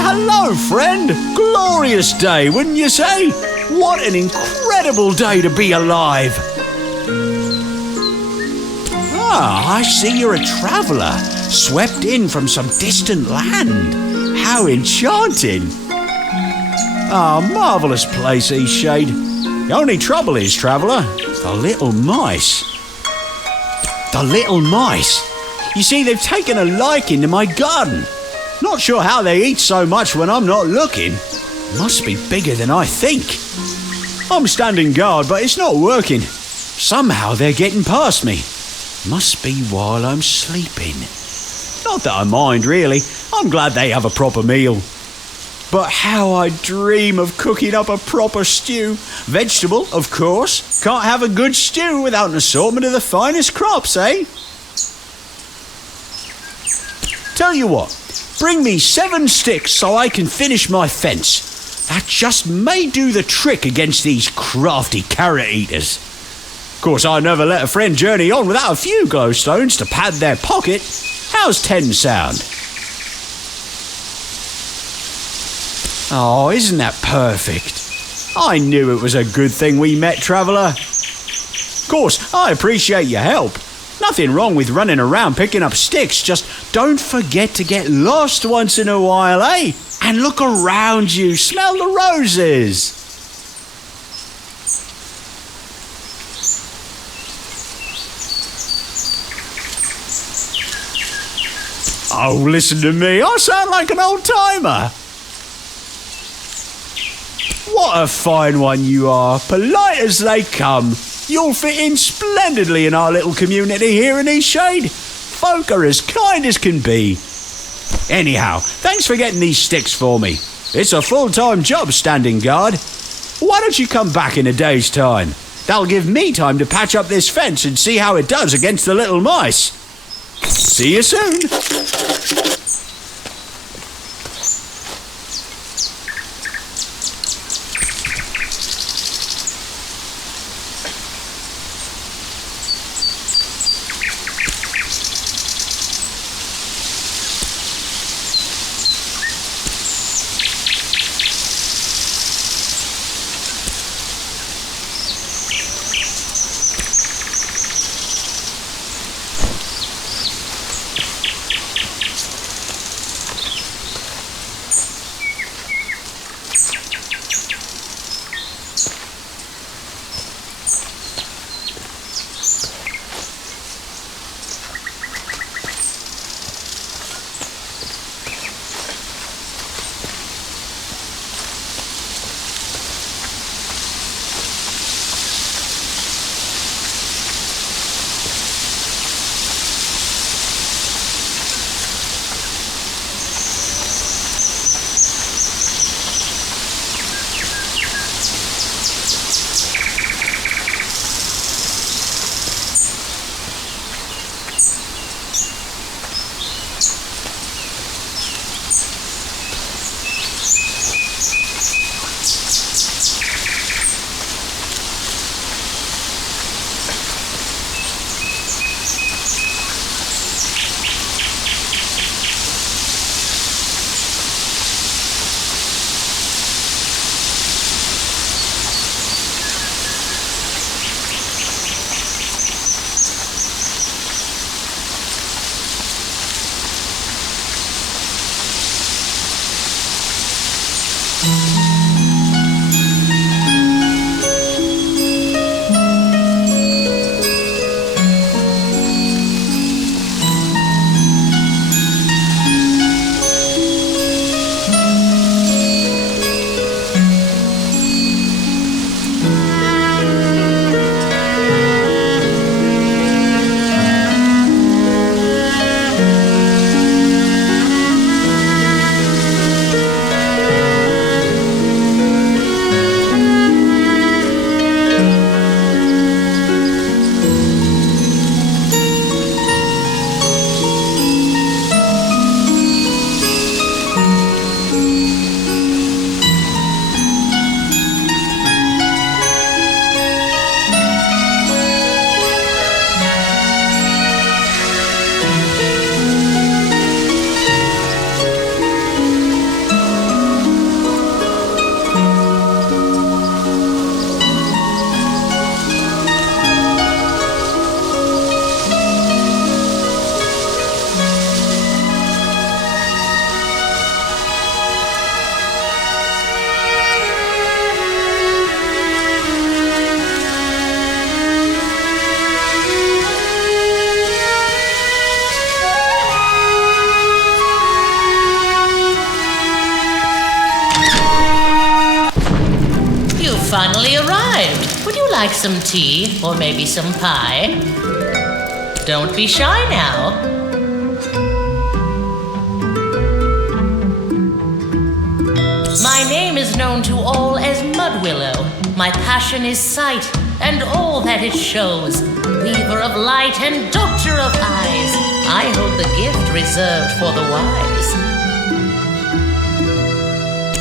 Hello, friend. Glorious day, wouldn't you say? What an incredible day to be alive. Ah, I see you're a traveller, swept in from some distant land. How enchanting. Ah, marvellous place, Eastshade. The only trouble is, traveller, the little mice. The little mice. You see, they've taken a liking to my garden. Not sure how they eat so much when I'm not looking. Must be bigger than I think. I'm standing guard, but it's not working. Somehow they're getting past me. Must be while I'm sleeping. Not that I mind, really. I'm glad they have a proper meal. But how I dream of cooking up a proper stew. Vegetable, of course. Can't have a good stew without an assortment of the finest crops, eh? Tell you what. Bring me 7 sticks so I can finish my fence. That just may do the trick against these crafty carrot eaters. Of course, I never let a friend journey on without a few glowstones to pad their pocket. How's 10 sound? Oh, isn't that perfect? I knew it was a good thing we met, traveller. Of course, I appreciate your help. Nothing wrong with running around picking up sticks, just don't forget to get lost once in a while, eh? And look around you, smell the roses. Oh, listen to me, I sound like an old-timer. What a fine one you are, polite as they come. You'll fit in splendidly in our little community here in Eastshade. Folk are as kind as can be. Anyhow, thanks for getting these sticks for me. It's a full-time job standing guard. Why don't you come back in a day's time? That'll give me time to patch up this fence and see how it does against the little mice. See you soon. Finally arrived. Would you like some tea or maybe some pie? Don't be shy now. My name is known to all as Mudwillow. My passion is sight and all that it shows. Weaver of light and doctor of eyes, I hold the gift reserved for the wise.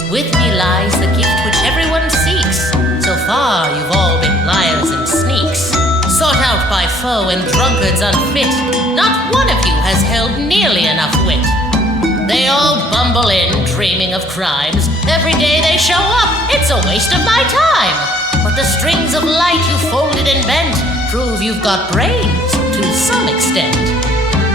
With me lies the gift which everyone seeks. So far you've all been liars and sneaks, sought out by foe and drunkards unfit. Not one of you has held nearly enough wit. They all bumble in, dreaming of crimes. Every day they show up, it's a waste of my time. But the strings of light you folded and bent prove you've got brains to some extent.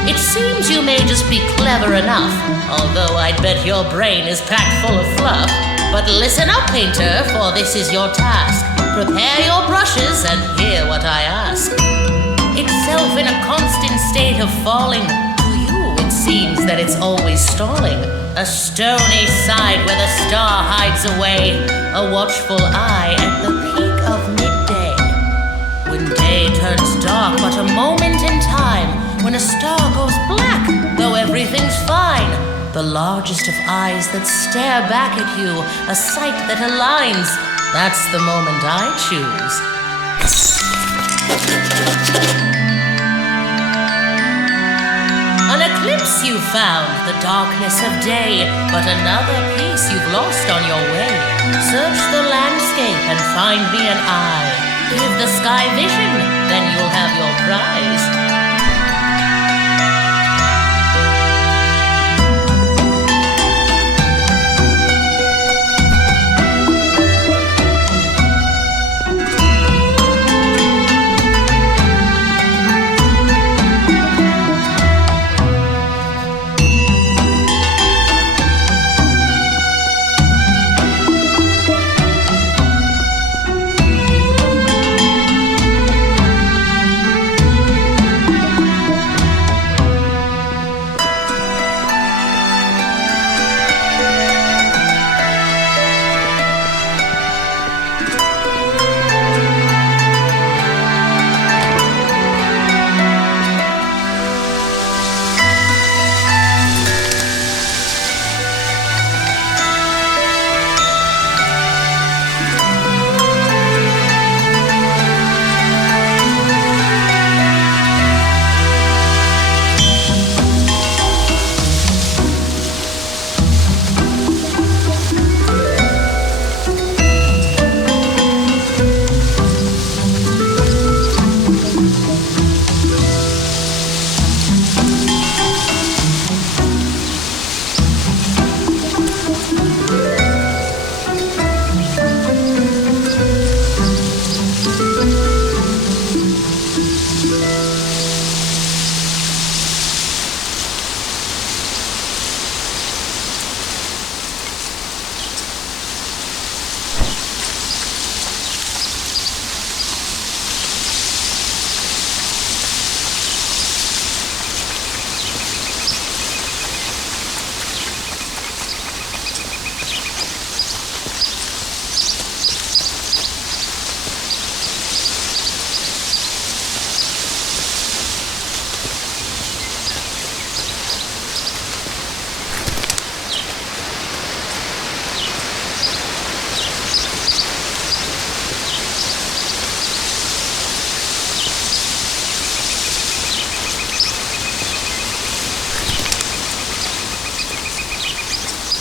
It seems you may just be clever enough, although I'd bet your brain is packed full of fluff. But listen up, painter, for this is your task. Prepare your brushes and hear what I ask. Itself in a constant state of falling, to you it seems seems that it's always stalling. A stony side where the star hides away, a watchful eye at the peak of midday. When day turns dark, but a moment in time, when a star goes black, though everything's fine. The largest of eyes that stare back at you, a sight that aligns. That's the moment I choose. An eclipse you found, the darkness of day, but another piece you've lost on your way. Search the landscape and find me an eye. Give the sky vision, then you'll have your prize.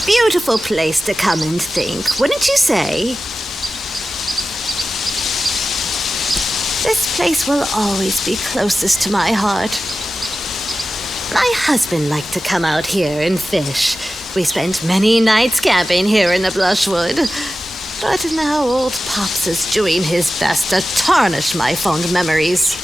Beautiful place to come and think, wouldn't you say? This place will always be closest to my heart. My husband liked to come out here and fish. We spent many nights camping here in the brushwood. But now old Pops is doing his best to tarnish my fond memories.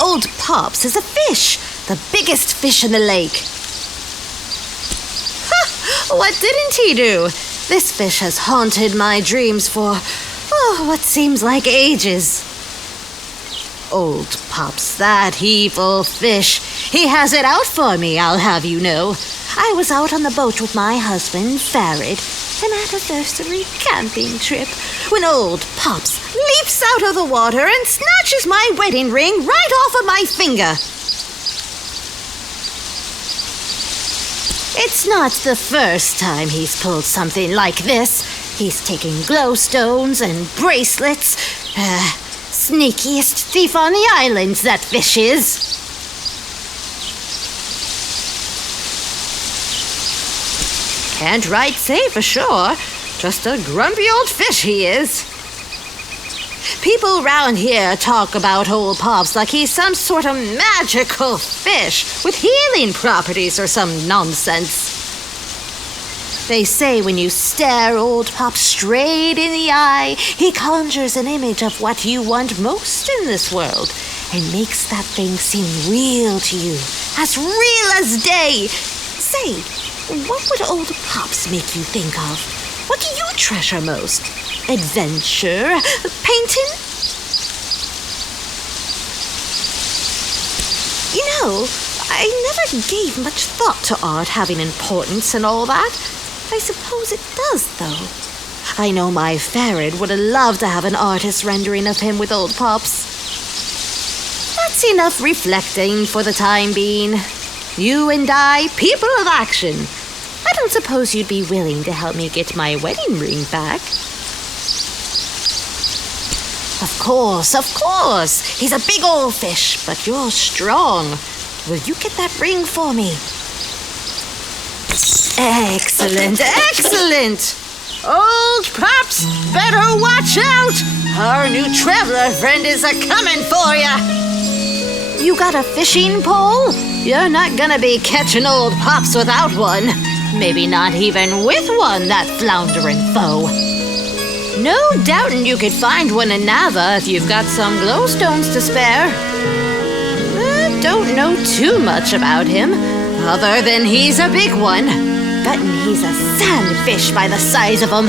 Old Pops is a fish. The biggest fish in the lake. Ha! What didn't he do? This fish has haunted my dreams for, what seems like ages. Old Pops, that evil fish. He has it out for me, I'll have you know. I was out on the boat with my husband, Farid, an anniversary camping trip, when old Pops leaps out of the water and snatches my wedding ring right off of my finger. It's not the first time he's pulled something like this. He's taken glowstones and bracelets. Sneakiest thief on the island, that fish is. Can't right say for sure. Just a grumpy old fish he is. People round here talk about old Pops like he's some sort of magical fish with healing properties or some nonsense. They say when you stare old Pops straight in the eye, he conjures an image of what you want most in this world and makes that thing seem real to you, as real as day. Say, what would old Pops make you think of? What do you treasure most? Adventure? Painting? You know, I never gave much thought to art having importance and all that. I suppose it does, though. I know my Farid would have loved to have an artist rendering of him with old Pops. That's enough reflecting for the time being. You and I, people of action. I don't suppose you'd be willing to help me get my wedding ring back. Of course. He's a big old fish, but you're strong. Will you get that ring for me? Excellent. Old Pops, better watch out. Our new traveler friend is a-coming for ya. You got a fishing pole? You're not gonna be catching old Pops without one. Maybe not even with one, that floundering foe. No doubting you could find one in Nava if you've got some glowstones to spare. Don't know too much about him, other than he's a big one. Betting he's a sandfish by the size of him.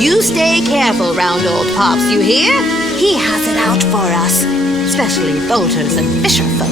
You stay careful round old Pops, you hear? He has it out for us, especially boaters and fisher folk.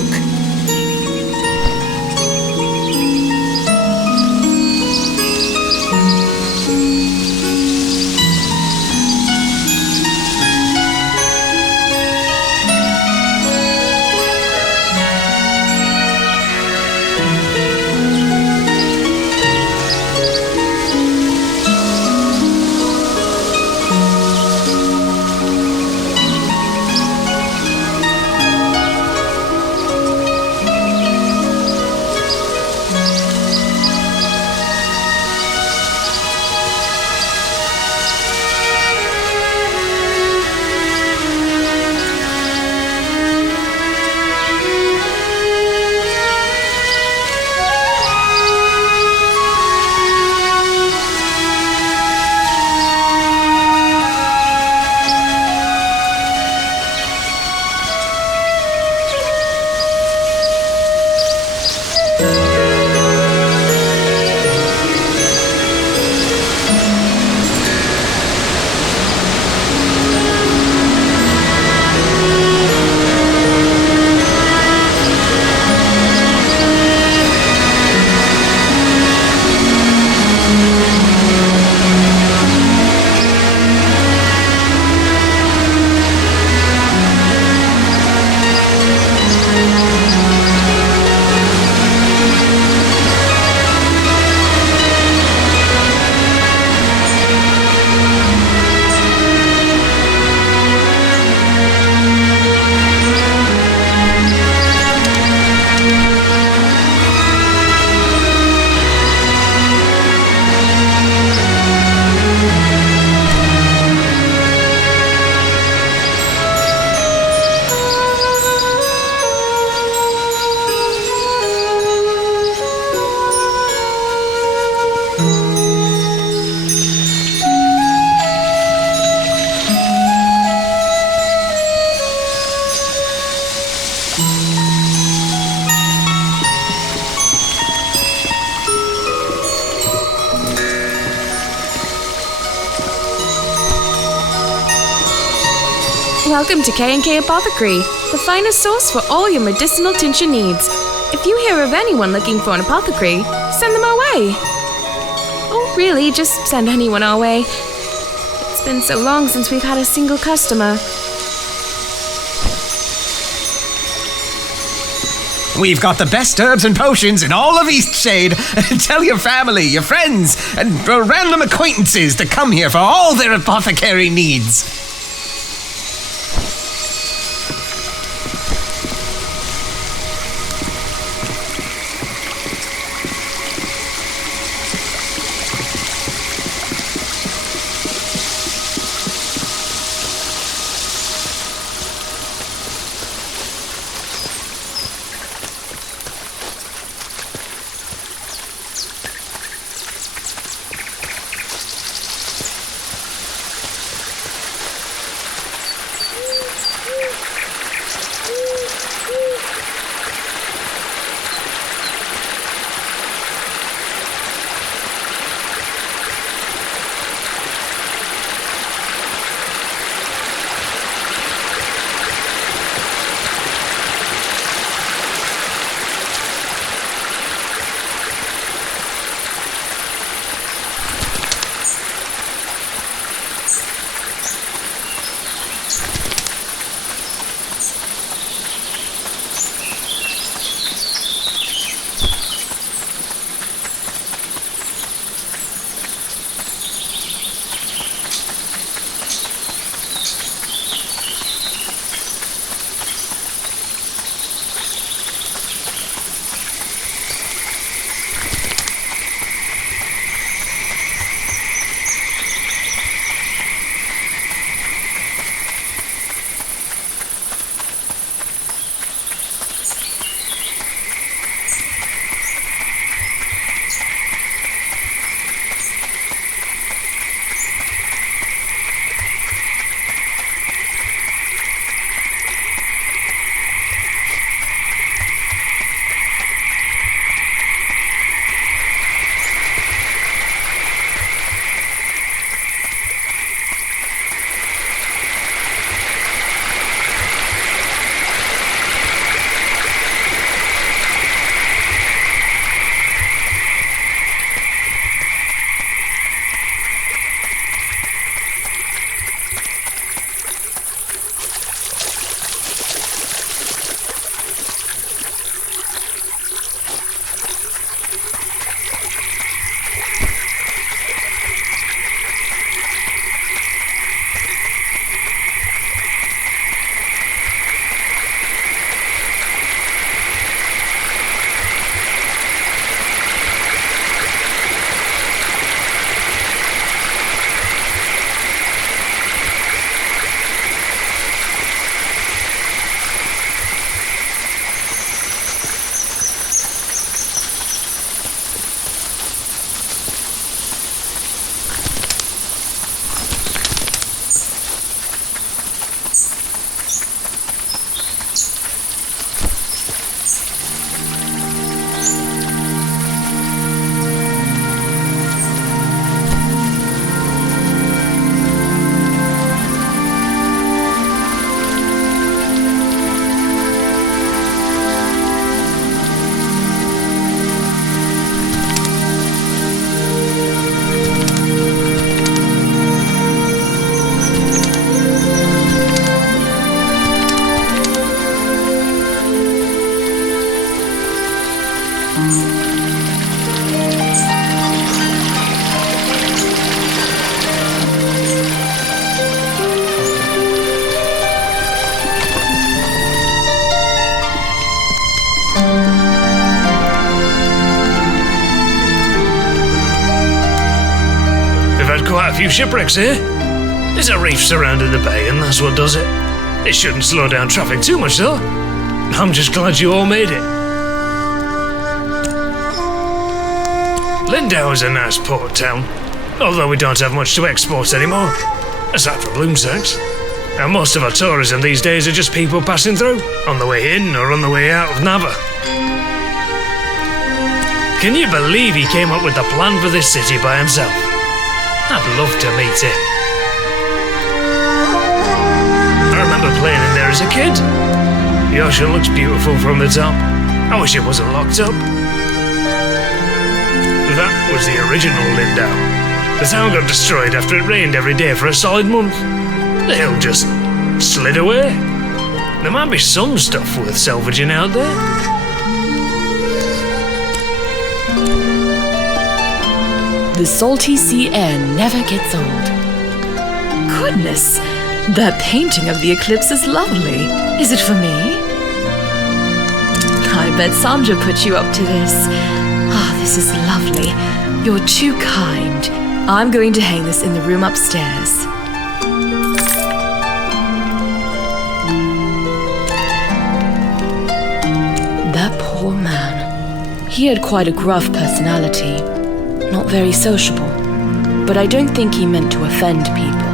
Welcome to K&K Apothecary, the finest source for all your medicinal tincture needs. If you hear of anyone looking for an apothecary, send them our way. Oh, really, just send anyone our way. It's been so long since we've had a single customer. We've got the best herbs and potions in all of Eastshade. Tell your family, your friends, and random acquaintances to come here for all their apothecary needs. few shipwrecks here. There's a reef surrounding the bay, and that's what does it. It shouldn't slow down traffic too much, though. I'm just glad you all made it. Lindau is a nice port town, although we don't have much to export anymore, aside from bloom sacks. And most of our tourism these days are just people passing through, on the way in or on the way out of Nava. Can you believe he came up with the plan for this city by himself? I'd love to meet him. I remember playing in there as a kid. The ocean looks beautiful from the top. I wish it wasn't locked up. That was the original Lindau. The town got destroyed after it rained every day for a solid month. The hill just slid away. There might be some stuff worth salvaging out there. The salty sea air never gets old. Goodness, that painting of the eclipse is lovely. Is it for me? I bet Sandra put you up to this. This is lovely. You're too kind. I'm going to hang this in the room upstairs. That poor man. He had quite a gruff personality. Not very sociable. But I don't think he meant to offend people.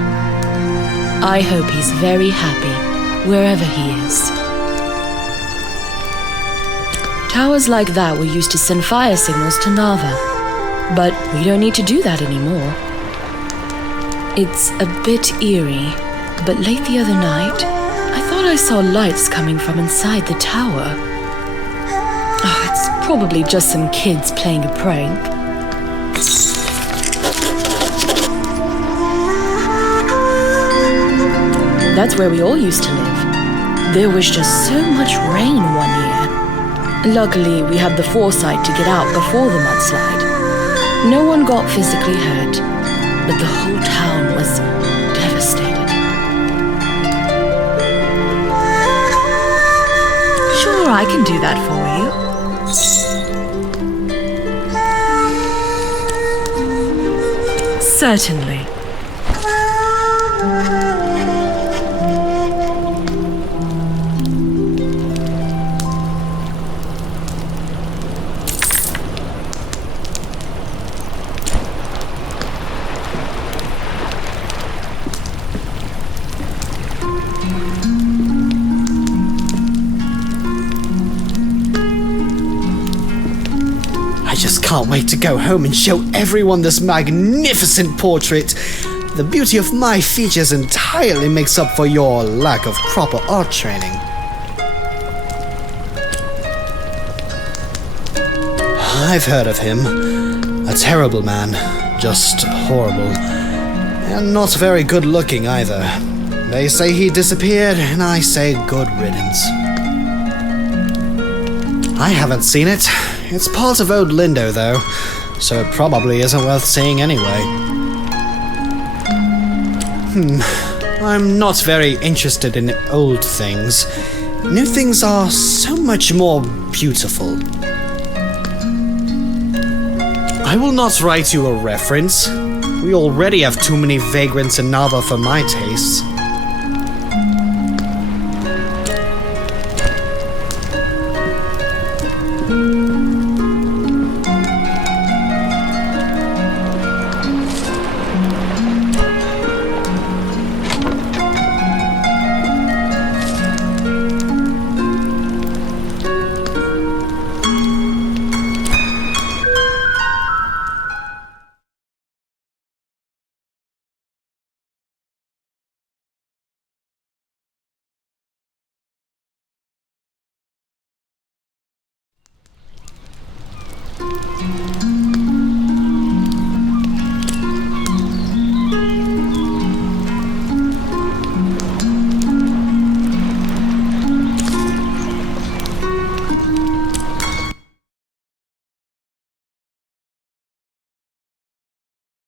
I hope he's very happy wherever he is. Towers like that were used to send fire signals to Nava, but we don't need to do that anymore. It's a bit eerie, but late the other night, I thought I saw lights coming from inside the tower. Oh, it's probably just some kids playing a prank. That's where we all used to live. There was just so much rain one year. Luckily, we had the foresight to get out before the mudslide. No one got physically hurt, but the whole town was devastated. Sure, I can do that for you. Certainly. Can't wait to go home and show everyone this magnificent portrait. The beauty of my features entirely makes up for your lack of proper art training. I've heard of him. A terrible man. Just horrible. And not very good looking either. They say he disappeared, and I say good riddance. I haven't seen it. It's part of Old Lindo, though, so it probably isn't worth seeing anyway. I'm not very interested in old things. New things are so much more beautiful. I will not write you a reference. We already have too many vagrants in Nava for my tastes.